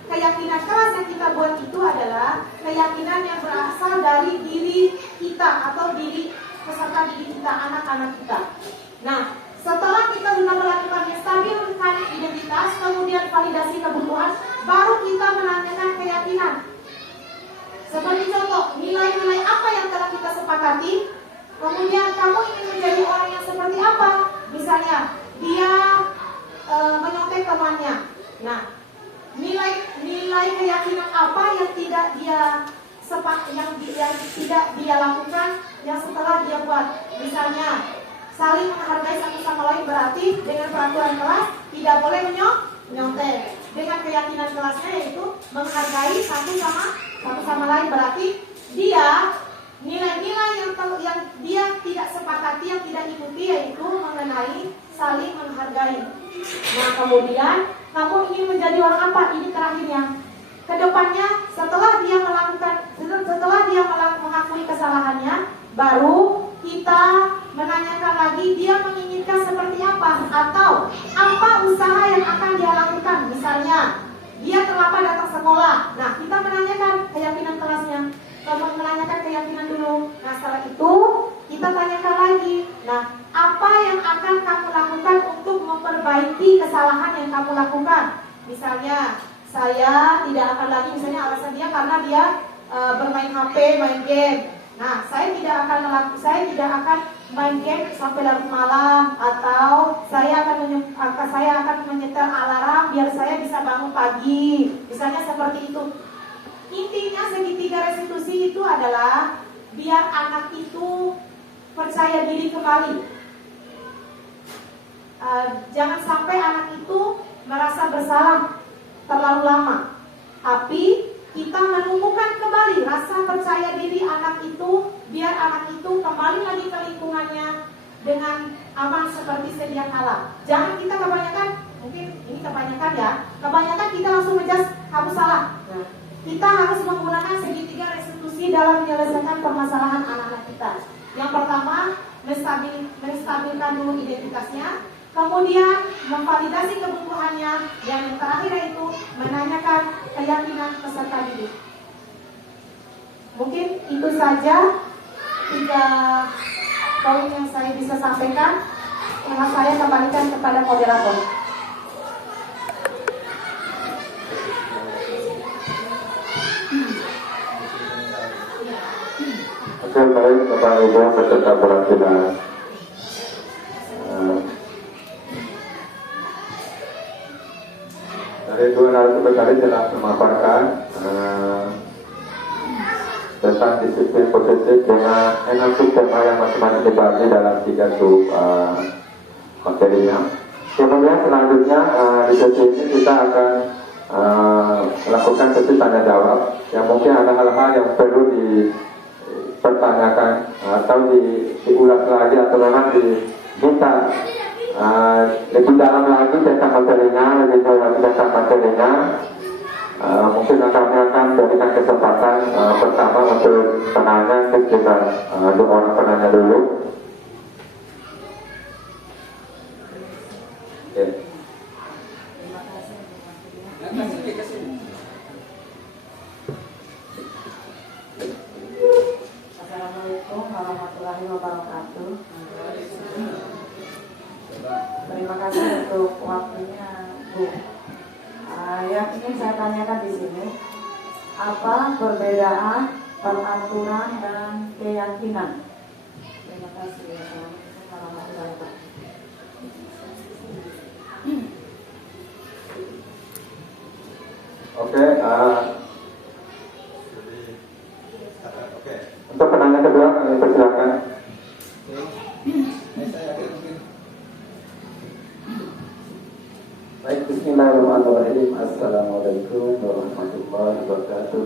Keyakinan kelas yang kita buat itu adalah keyakinan yang berasal dari diri kita atau diri peserta didik kita, anak-anak kita. Nah, setelah kita sudah melakukan menstabilkan identitas, kemudian validasi kebutuhan, baru kita menanyakan keyakinan. Seperti contoh, nilai-nilai apa yang telah kita sepakati. Kemudian kamu ingin menjadi orang yang seperti apa? Misalnya dia menyontek temannya. Nah, nilai keyakinan apa yang tidak dia lakukan yang setelah dia buat? Misalnya saling menghargai satu sama lain, berarti dengan peraturan kelas tidak boleh menyontek. Dengan keyakinan kelasnya yaitu menghargai satu sama lain, berarti dia nilai-nilai yang dia tidak sepakati, yang tidak ikuti, yaitu mengenai saling menghargai. Nah, kemudian kamu ingin menjadi orang apa? Ini terakhirnya. Kedepannya setelah dia mengakui kesalahannya, baru kita menanyakan lagi dia menginginkan seperti apa atau apa usaha yang akan dia lakukan. Misalnya dia terlambat datang sekolah. Nah, kita menanyakan keyakinan kelasnya. Kamu menanyakan keyakinan dulu. Nah, setelah itu kita tanyakan lagi. Nah, apa yang akan kamu lakukan untuk memperbaiki kesalahan yang kamu lakukan? Misalnya saya tidak akan lagi, misalnya alasan dia karena dia bermain HP, main game. Nah, saya tidak akan main game sampai larut malam, atau saya akan menyetel alarm biar saya bisa bangun pagi. Misalnya seperti itu. Intinya segitiga restitusi itu adalah biar anak itu percaya diri kembali. Jangan sampai anak itu merasa bersalah terlalu lama, tapi kita menumbuhkan kembali rasa percaya diri anak itu, biar anak itu kembali lagi ke lingkungannya dengan aman seperti sedia kala. Jangan kita kebanyakan, mungkin ini kebanyakan ya, kebanyakan kita langsung menjudge kamu salah. Nah, kita harus menggunakan segitiga restitusi dalam menyelesaikan permasalahan anak-anak kita. Yang pertama, menstabilkan dulu identitasnya. kemudian memvalidasi kebutuhannya, dan yang terakhir yaitu menanyakan keyakinan peserta didik. Mungkin itu saja 3 poin yang saya bisa sampaikan. Yang saya kembalikan kepada moderator. Oke, baik Bapak Ibu peserta pelatihan. Dari 2 narasumber tadi telah memaparkan tentang disiplin positif dengan 6 tema yang masing-masing dibagi dalam 3 sub materinya. Kemudian selanjutnya di sesi ini kita akan melakukan sesi tanya jawab yang mungkin ada hal-hal yang perlu dipertanyakan atau diulas lagi atau memang diminta lebih dalam lagi tentang materinya, lebih jauh lagi tentang materinya. Mungkin kami akan berikan kesempatan pertama untuk penanya, kita 2 orang penanya dulu. Oke. Assalamualaikum warahmatullahi wabarakatuh. Terima kasih untuk waktunya, Bu. Yang ingin saya tanyakan di sini, apa perbedaan peraturan dan keyakinan? Terima kasih. Assalamualaikum warahmatullahi wabarakatuh. Oke, untuk penanya kedua kami persilakan. Baik, bismillahirrahmanirrahim. Assalamualaikum warahmatullahi wabarakatuh.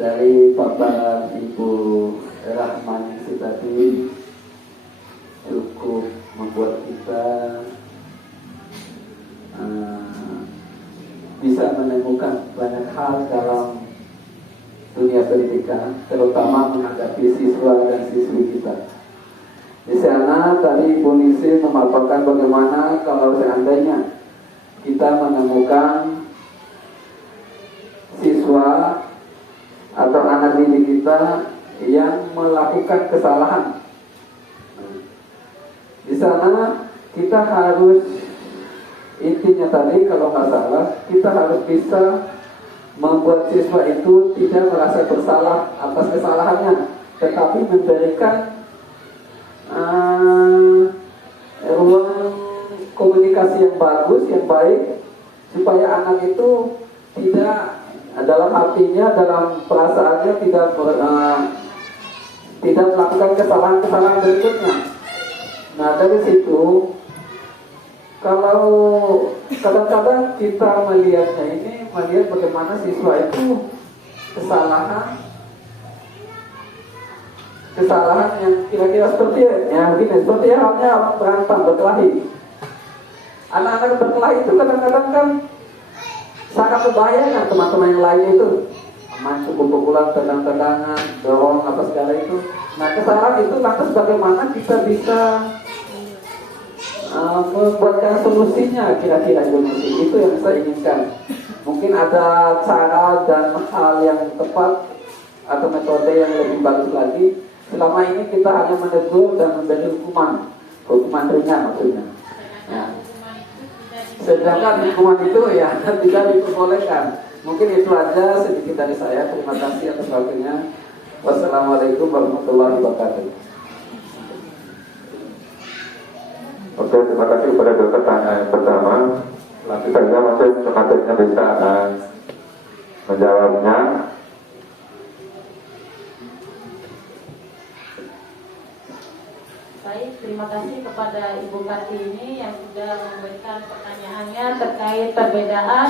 Dari paparan Ibu Rahmani tadi cukup membuat kita bisa menemukan banyak hal dalam dunia pendidikan, terutama menghadapi siswa dan siswi kita. Di sana tadi Ibu Nisi memaparkan bagaimana kalau seandainya kita menemukan siswa atau anak didik kita yang melakukan kesalahan. Di sana kita harus, intinya tadi kalau nggak salah, kita harus bisa membuat siswa itu tidak merasa bersalah atas kesalahannya, tetapi memberikan ruang komunikasi yang bagus, yang baik, supaya anak itu tidak dalam hatinya, dalam perasaannya tidak melakukan kesalahan-kesalahan berikutnya. Nah, dari situ, kalau kadang-kadang kita melihatnya ini, melihat bagaimana siswa itu kesalahan yang kira-kira seperti halnya orang berantem, berkelahi. Anak-anak berkelahi itu kadang-kadang kan sangat membahayakan teman-teman yang lain itu, main pukul-pukulan, tendang-tendangan, dorong apa segala itu. Nah, kesalahan itu lantas bagaimana kita bisa membuatkan solusinya, kira-kira itu yang saya inginkan. Mungkin ada cara dan hal yang tepat atau metode yang lebih bagus lagi. Selama ini kita hanya menegur dan memberi hukuman ringan maksudnya. Ya. Sedangkan hukuman itu ya tidak diperbolehkan. Mungkin itu aja sedikit dari saya. Terima kasih atas waktunya. Wassalamualaikum warahmatullahi wabarakatuh. Oke, terima kasih kepada dua pertanyaan yang pertama. Nanti saja mungkin pemateri bisa menjawabnya. Baik, terima kasih kepada Ibu Kartini yang sudah memberikan pertanyaannya terkait perbedaan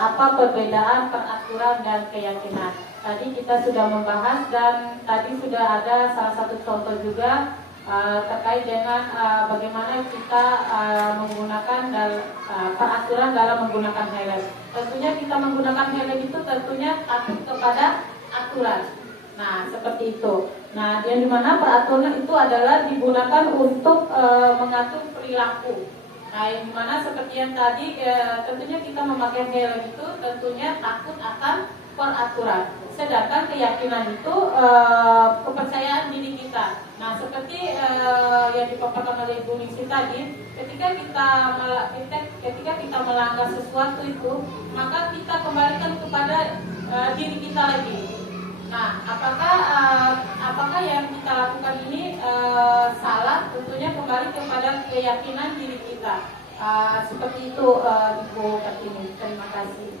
apa perbedaan peraturan dan keyakinan. Tadi kita sudah membahas dan tadi sudah ada salah satu contoh juga terkait dengan bagaimana kita menggunakan peraturan dalam menggunakan helm. Tentunya kita menggunakan helm itu tentunya patuh kepada aturan. Nah, seperti itu. Nah, yang dimana peraturan itu adalah digunakan untuk mengatur perilaku. Nah, yang dimana seperti yang tadi, tentunya kita memakai helm itu tentunya takut akan peraturan. Sedangkan keyakinan itu kepercayaan diri kita. Nah, seperti yang dipaparkan oleh Ibu Ningsih tadi, ketika kita melanggar sesuatu itu, maka kita kembalikan kepada diri kita lagi. Nah, apakah yang kita lakukan ini salah? Tentunya kembali kepada keyakinan diri kita. Seperti itu, Ibu Kartini. Terima kasih.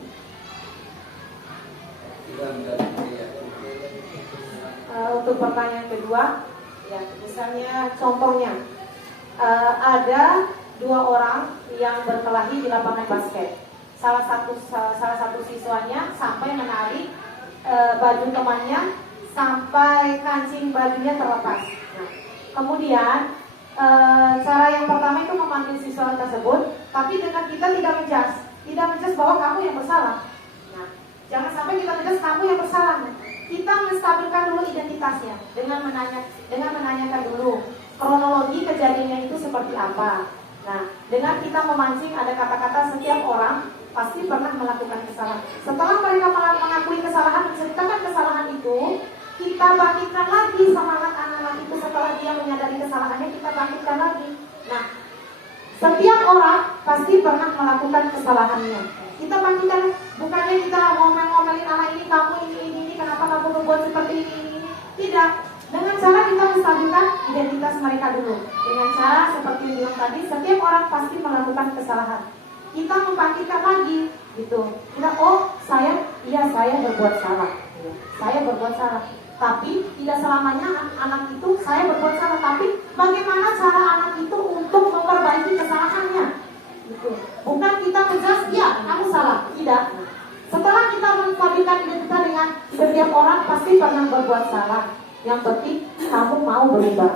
Untuk pertanyaan kedua, ya misalnya contohnya ada 2 orang yang berkelahi di lapangan basket. Salah satu siswanya sampai menarik baju temannya sampai kancing bajunya terlepas. Nah, kemudian cara yang pertama itu memanggil siswa tersebut, tapi dengan kita tidak menjudge bahwa kamu yang bersalah. Nah, jangan sampai kita menjudge kamu yang bersalah. Kita menstabilkan dulu identitasnya dengan menanyakan dulu kronologi kejadiannya itu seperti apa. Nah, dengan kita memancing ada kata-kata setiap orang pasti pernah melakukan kesalahan. Setelah mereka mengakui kesalahan, menceritakan kesalahan itu, kita bangkitkan lagi semangat anak-anak itu. Setelah dia menyadari kesalahannya, kita bangkitkan lagi. Nah, setiap orang pasti pernah melakukan kesalahannya. Kita bangkitkan, bukannya kita ngomel-ngomelin anak ini, kamu ini, kenapa kamu membuat seperti ini. Tidak. Dengan cara kita menstabilkan identitas mereka dulu. Dengan cara seperti yang bilang tadi, setiap orang pasti melakukan kesalahan. Kita membangkitkan lagi, gitu. Kita, saya berbuat salah. Saya berbuat salah. Tapi tidak selamanya anak itu saya berbuat salah. Tapi bagaimana cara anak itu untuk memperbaiki kesalahannya? Gitu. Bukan kita menjudge, ya kamu salah. Tidak. Setelah kita menstabilkan identitas dengan setiap orang pasti pernah berbuat salah. Yang penting kamu mau berubah.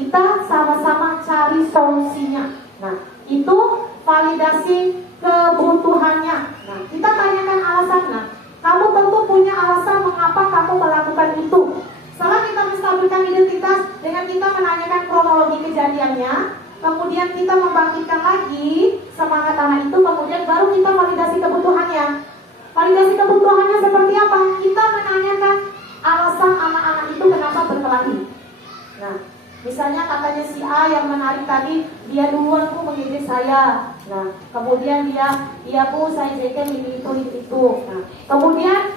Kita sama-sama cari solusinya. Nah, itu validasi kebutuhannya. Nah, kita tanyakan alasannya. Kamu tentu punya alasan mengapa kamu melakukan itu. Setelah kita menstabilkan identitas dengan kita menanyakan kronologi kejadiannya, kemudian kita membangkitkan lagi semangat anak itu, kemudian baru kita validasi kebutuhannya. Validasi kebutuhannya seperti apa? Kita menanyakan alasan anak-anak itu kenapa berkelahi. Nah, misalnya katanya si A yang menarik tadi, dia duluan tuh mengejek saya. Nah, kemudian dia bu saya jekin ini itu. Nah, kemudian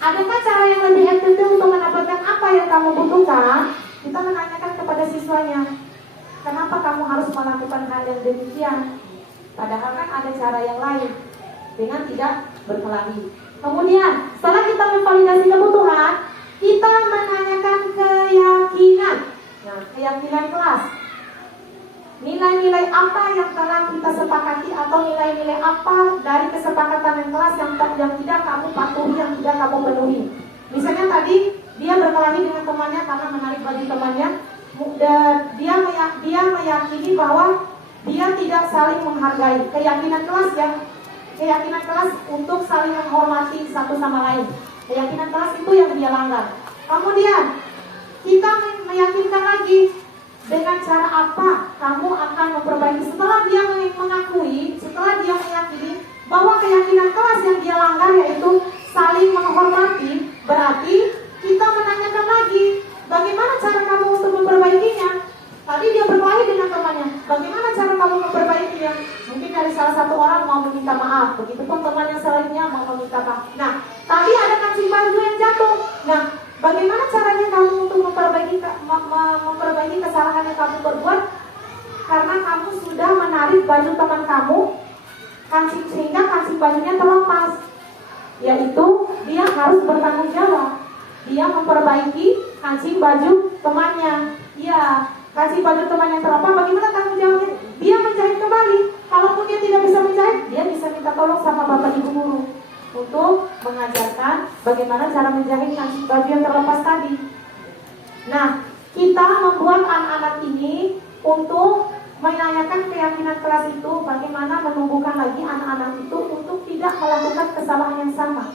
adakah cara yang lebih efektif untuk mendapatkan apa yang kamu butuhkan? Kita menanyakan kepada siswanya, kenapa kamu harus melakukan hal yang demikian? Padahal kan ada cara yang lain dengan tidak berkelahi. Kemudian setelah kita memvalidasi kebutuhan, kita menanyakan keyakinan. Nah, keyakinan kelas. Nilai-nilai apa yang telah kita sepakati atau nilai-nilai apa dari kesepakatan kelas yang tidak kamu patuhi, yang tidak kamu penuhi. Misalnya tadi dia berkelahi dengan temannya karena menarik baju temannya. Dia meyakini bahwa dia tidak saling menghargai. Keyakinan kelas untuk saling menghormati satu sama lain. Keyakinan kelas itu yang dia langgar. Kemudian kita meyakinkan lagi dengan cara apa kamu akan memperbaiki. Setelah dia mengakui, setelah dia meyakini bahwa keyakinan kelas yang dia langgar yaitu saling menghormati, berarti kita menanyakan lagi, bagaimana cara kamu untuk memperbaikinya? Tadi dia berkelahi dengan temannya, bagaimana cara kamu memperbaikinya? Mungkin dari salah satu orang mau meminta maaf, begitupun teman yang selanjutnya mau meminta maaf. Nah, tadi ada kancing baju yang jatuh. Nah, bagaimana caranya kamu untuk memperbaiki kesalahan yang kamu perbuat? Karena kamu sudah menarik baju teman kamu, sehingga kancing bajunya terlepas. Yaitu dia harus bertanggung jawab. Dia memperbaiki kancing baju temannya. Ya, kancing baju temannya terlepas. Bagaimana tanggung jawabnya? Dia menjahit kembali. Kalaupun dia tidak bisa menjahit, dia bisa minta tolong sama bapak ibu guru untuk mengajarkan bagaimana cara menjahit kancing baju yang terlepas tadi. Nah, kita membuat anak-anak ini untuk menanyakan keyakinan kelas itu, bagaimana menumbuhkan lagi anak-anak itu untuk tidak melakukan kesalahan yang sama.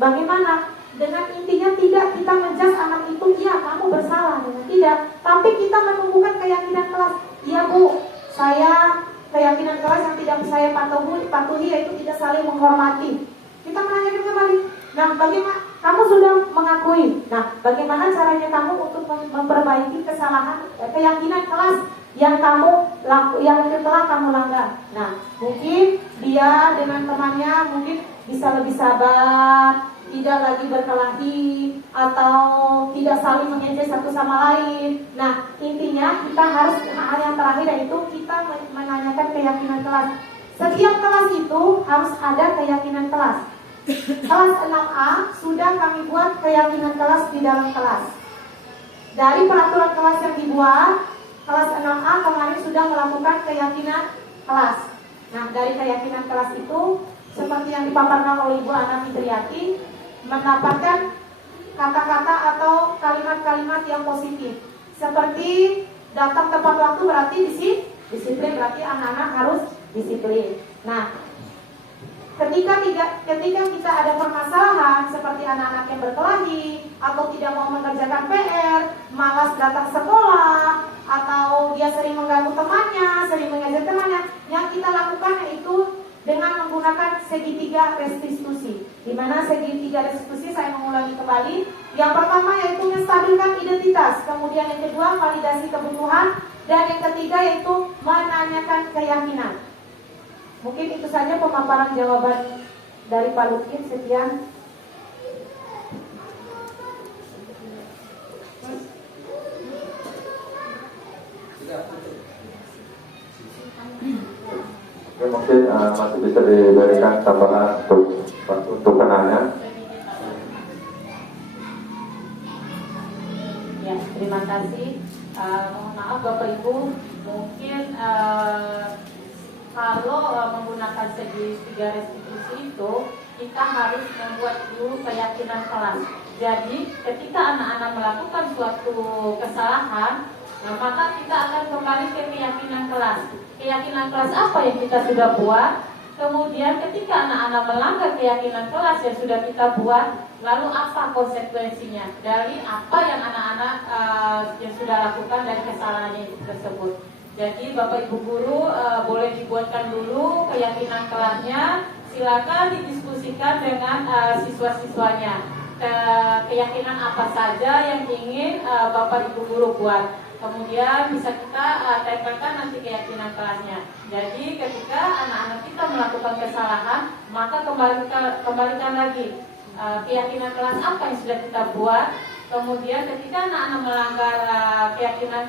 Bagaimana dengan intinya tidak kita menjudge anak itu, iya kamu bersalah, dengan tidak, tapi kita menumbuhkan keyakinan kelas. Iya Bu, saya keyakinan kelas yang tidak saya patuhi yaitu tidak saling menghormati. Kita menanyakan kembali, nah bagaimana kamu sudah mengakui, nah bagaimana caranya kamu untuk memperbaiki kesalahan keyakinan kelas yang telah kamu langgar. Nah mungkin dia dengan temannya mungkin bisa lebih sabar, tidak lagi berkelahi atau tidak saling mengejek satu sama lain. Nah intinya kita harus, hal yang terakhir yaitu kita menanyakan keyakinan kelas. Setiap kelas itu harus ada keyakinan kelas. Kelas 6A sudah kami buat keyakinan kelas di dalam kelas. Dari peraturan kelas yang dibuat, kelas 6A kemarin sudah melakukan keyakinan kelas. Nah dari keyakinan kelas itu seperti yang dipaparkan oleh Ibu Ana Fitriati, mendapatkan kata-kata atau kalimat-kalimat yang positif. Seperti datang tepat waktu berarti disiplin, berarti anak-anak harus disiplin. Nah, ketika kita ada permasalahan seperti anak-anak yang berkelahi atau tidak mau mengerjakan PR, malas datang sekolah, atau dia sering mengganggu temannya, sering mengejek temannya, yang kita lakukan yaitu dengan menggunakan segitiga restitusi. Di mana segitiga restitusi saya mengulangi kembali. Yang pertama yaitu menstabilkan identitas, kemudian yang kedua validasi kebutuhan, dan yang ketiga yaitu menanyakan keyakinan. Mungkin itu saja pemaparan jawaban dari Pak Lukin. Sekian. Oke, mungkin masih bisa diberikan tambahan untuk penanya. Ya, terima kasih. Mohon maaf Bapak Ibu, mungkin kalau menggunakan segitiga restitusi itu kita harus membuat dulu keyakinan kelas. Jadi ketika anak-anak melakukan suatu kesalahan, nah, maka kita akan kembali ke keyakinan kelas. Keyakinan kelas apa yang kita sudah buat? Kemudian ketika anak-anak melanggar keyakinan kelas yang sudah kita buat, lalu apa konsekuensinya dari apa yang anak-anak yang sudah lakukan dari kesalahannya tersebut. Jadi Bapak Ibu Guru boleh dibuatkan dulu keyakinan kelasnya, silakan didiskusikan dengan siswa-siswanya. Keyakinan apa saja yang ingin Bapak Ibu Guru buat. Kemudian bisa kita tempelkan nanti keyakinan kelasnya. Jadi ketika anak-anak kita melakukan kesalahan, maka kembalikan lagi keyakinan kelas apa yang sudah kita buat. Kemudian ketika anak-anak melanggar keyakinan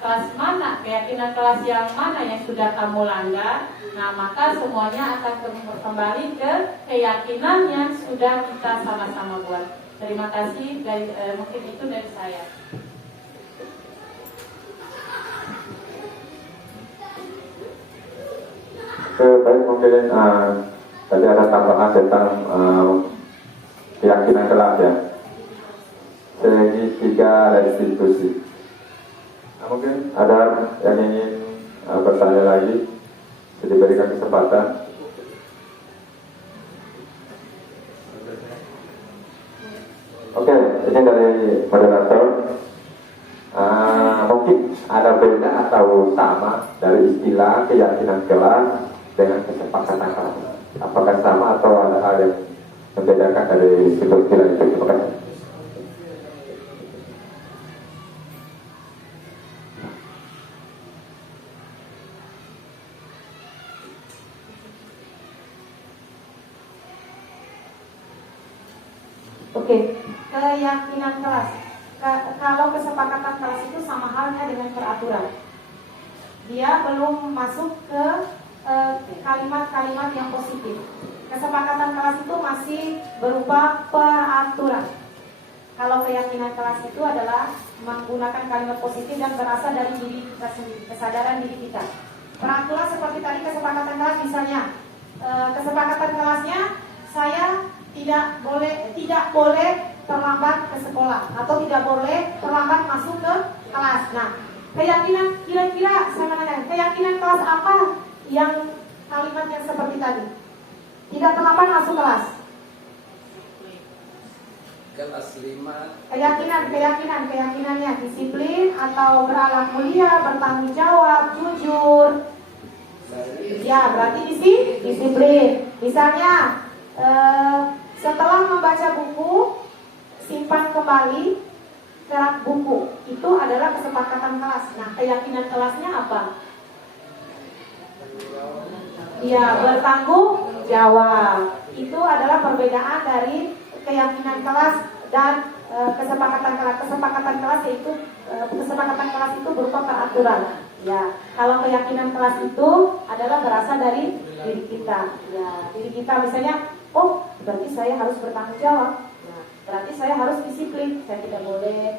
kelas mana, keyakinan kelas yang mana yang sudah kamu langgar, nah maka semuanya akan kembali ke keyakinan yang sudah kita sama-sama buat. Terima kasih, mungkin itu dari saya. Baik, mungkin tadi ada tambahan tentang keyakinan kelas ya. Segitiga restitusi. Nah, mungkin ada yang ingin bertanya lagi, bisa diberikan kesempatan. Oke, ini dari moderator. Mungkin ada beda atau sama dari istilah keyakinan kelas dengan kesepakatan kelas. Apakah sama atau ada hal yang membedakan dari situ istilah itu? Terima kasih. Oke, keyakinan kelas. Kalau kesepakatan kelas itu sama halnya dengan peraturan. Dia belum masuk ke kalimat-kalimat yang positif. Kesepakatan kelas itu masih berupa peraturan. Kalau keyakinan kelas itu adalah menggunakan kalimat positif dan berasal dari diri kita sendiri, kesadaran diri kita. Peraturan seperti tadi kesepakatan kelas, misalnya kesepakatan kelasnya saya tidak boleh terlambat ke sekolah atau tidak boleh terlambat masuk ke kelas. Nah, keyakinan kira-kira saya menanyakan, keyakinan kelas apa yang kalimatnya seperti tadi? Tidak terlambat masuk kelas. kelas 5. Keyakinannya disiplin atau berakhlak mulia, bertanggung jawab, jujur. Ya, berarti disiplin. Misalnya setelah membaca buku, simpan kembali kerak buku. Itu adalah kesepakatan kelas. Nah, keyakinan kelasnya apa? Ya, bertanggung jawab. Itu adalah perbedaan dari keyakinan kelas dan kesepakatan kelas. Kesepakatan kelas itu berupa peraturan. Ya, kalau keyakinan kelas itu adalah berasal dari diri kita. Ya, diri kita misalnya, oh, berarti saya harus bertanggung jawab. Nah, berarti saya harus disiplin. Saya tidak boleh.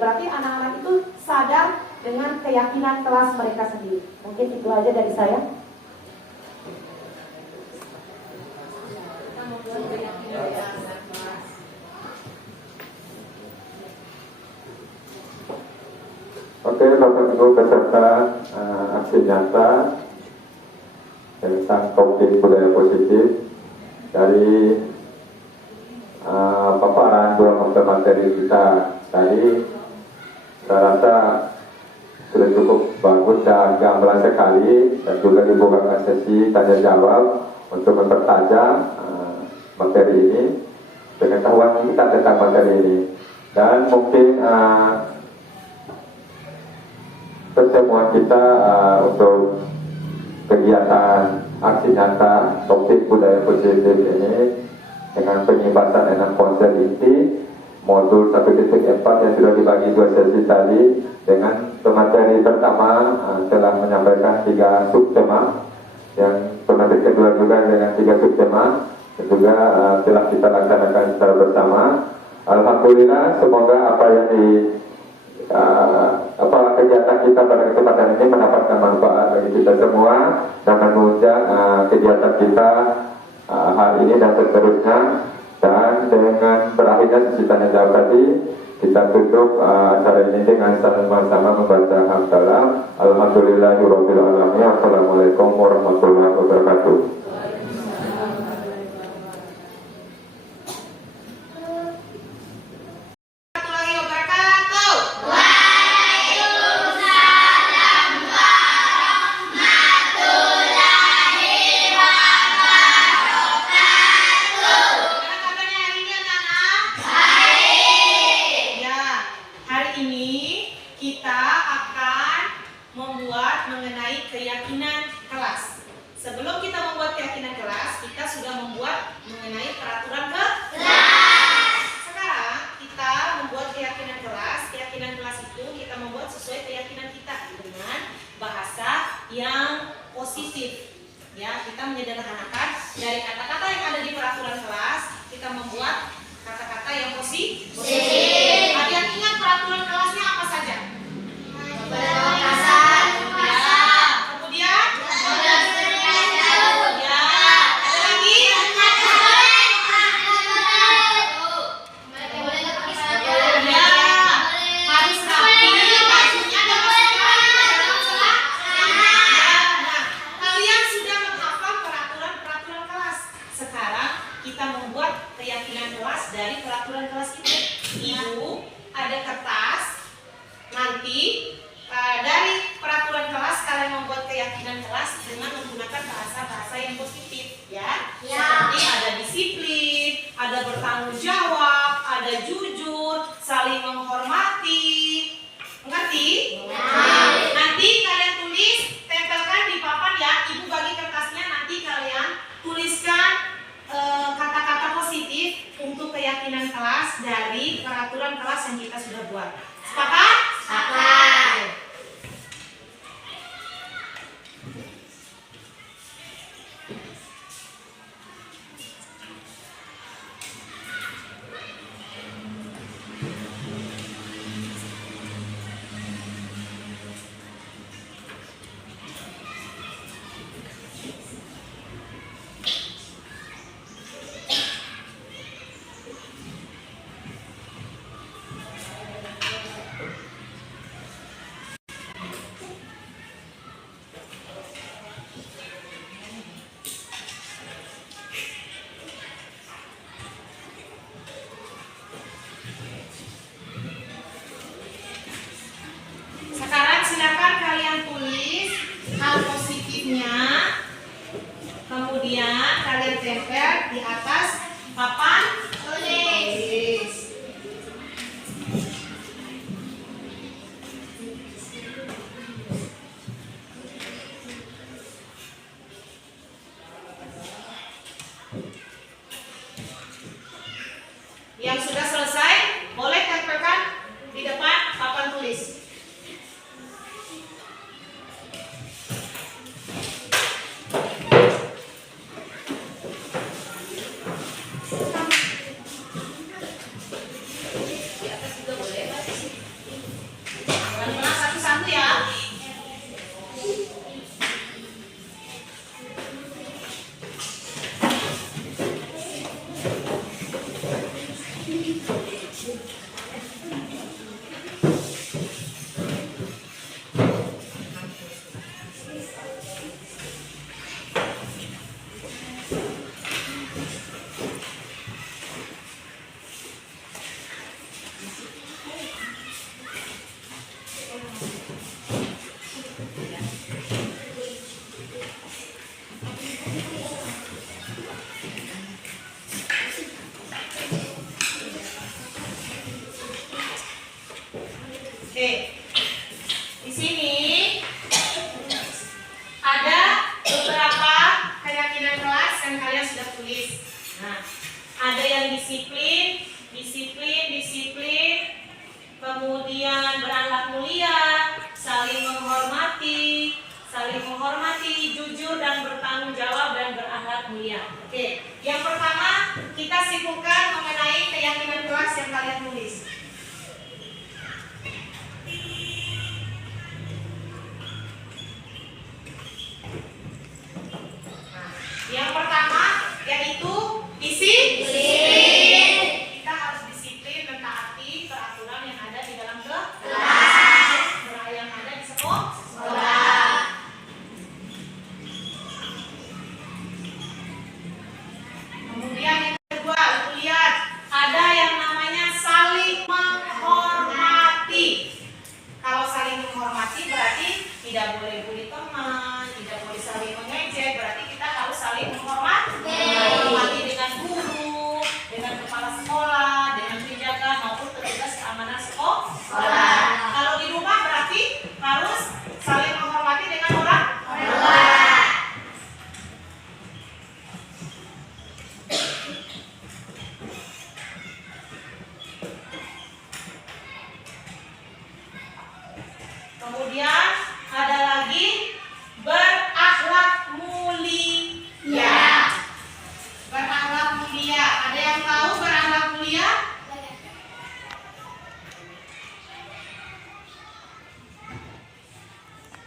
Berarti anak-anak itu sadar dengan keyakinan kelas mereka sendiri. Mungkin itu aja dari saya. Oke, Bapak Ibu peserta aksi nyata tentang topik budaya positif dari paparan dua materi kita tadi, saya rasa sudah cukup bagus dan gamblang sekali, dan juga dibukakan sesi tanya jawab untuk mempertajam materi ini, pengetahuan kita tentang materi ini, dan mungkin pertemuan kita untuk kegiatan aksi nyata topik budaya positif ini dengan penyimpanan 6 konsep inti modul 1.4 yang sudah dibagi 2 sesi tadi, dengan pemateri pertama telah menyampaikan 3 subtema, yang pemateri kedua juga dengan 3 subtema, dan juga telah kita laksanakan secara bersama. Alhamdulillah, semoga apa yang kegiatan kita pada kesempatan ini mendapatkan manfaat bagi kita semua dan menunjang kegiatan kita hari ini dan seterusnya. Dan dengan berakhirnya sesi tanya jawab tadi, kita tutup acara ini dengan sama-sama membaca hamdalah. Alhamdulillahirabbil alamin. Assalamualaikum warahmatullahi wabarakatuh. Kemudian kalian tempel di atas papan tulis. Yang sudah selesai, boleh tempelkan di depan papan tulis. Di atas juga boleh, Mas. Pelan-pelan satu-satu ya. Oke, di sini ada beberapa keyakinan kelas yang kalian sudah tulis. Nah, ada yang disiplin, kemudian berakhlak mulia, saling menghormati, jujur dan bertanggung jawab dan berakhlak mulia. Oke, yang pertama kita simpulkan mengenai keyakinan kelas yang kalian tulis. Yang pertama yaitu disiplin. Kita harus disiplin dan taati peraturan yang ada di dalam kelas, yang ada di sekolah. Kemudian yang kedua, lihat ada yang namanya saling menghormati. Kalau saling menghormati berarti tidak boleh bully teman, tidak boleh saling mengejek, berarti kita harus saling menghormati dengan guru, dengan kepala sekolah, dengan penjaga maupun petugas keamanan sekolah. Kalau di rumah berarti harus saling menghormati dengan orang tua. Kemudian ada lagi berakhlak mulia. Berakhlak mulia. Ada yang tahu berakhlak mulia?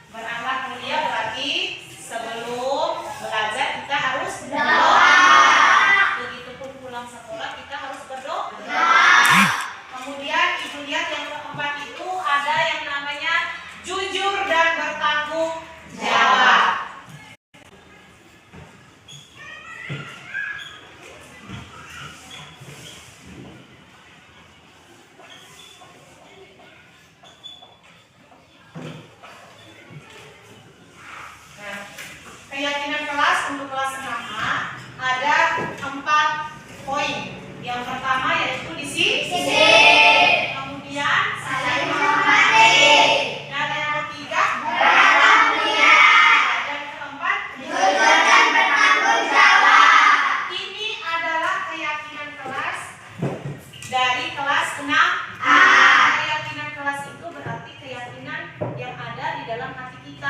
Berakhlak mulia berarti sebelum belajar kita harus berdoa. Begitupun pulang sekolah kita harus berdoa. Kemudian ibu lihat yang keempat itu ada yang namanya jujur dan bertanggung jawab. Nah, keyakinan kelas untuk kelas 6A ada 4 poin. Yang pertama yaitu disiplin. Kemudian saling menghormati. Dan yang ketiga berakhlak mulia. Dan keempat jujur dan bertanggung jawab. Ini adalah keyakinan kelas dari kelas 6A. Keyakinan kelas itu berarti keyakinan yang ada di dalam hati kita.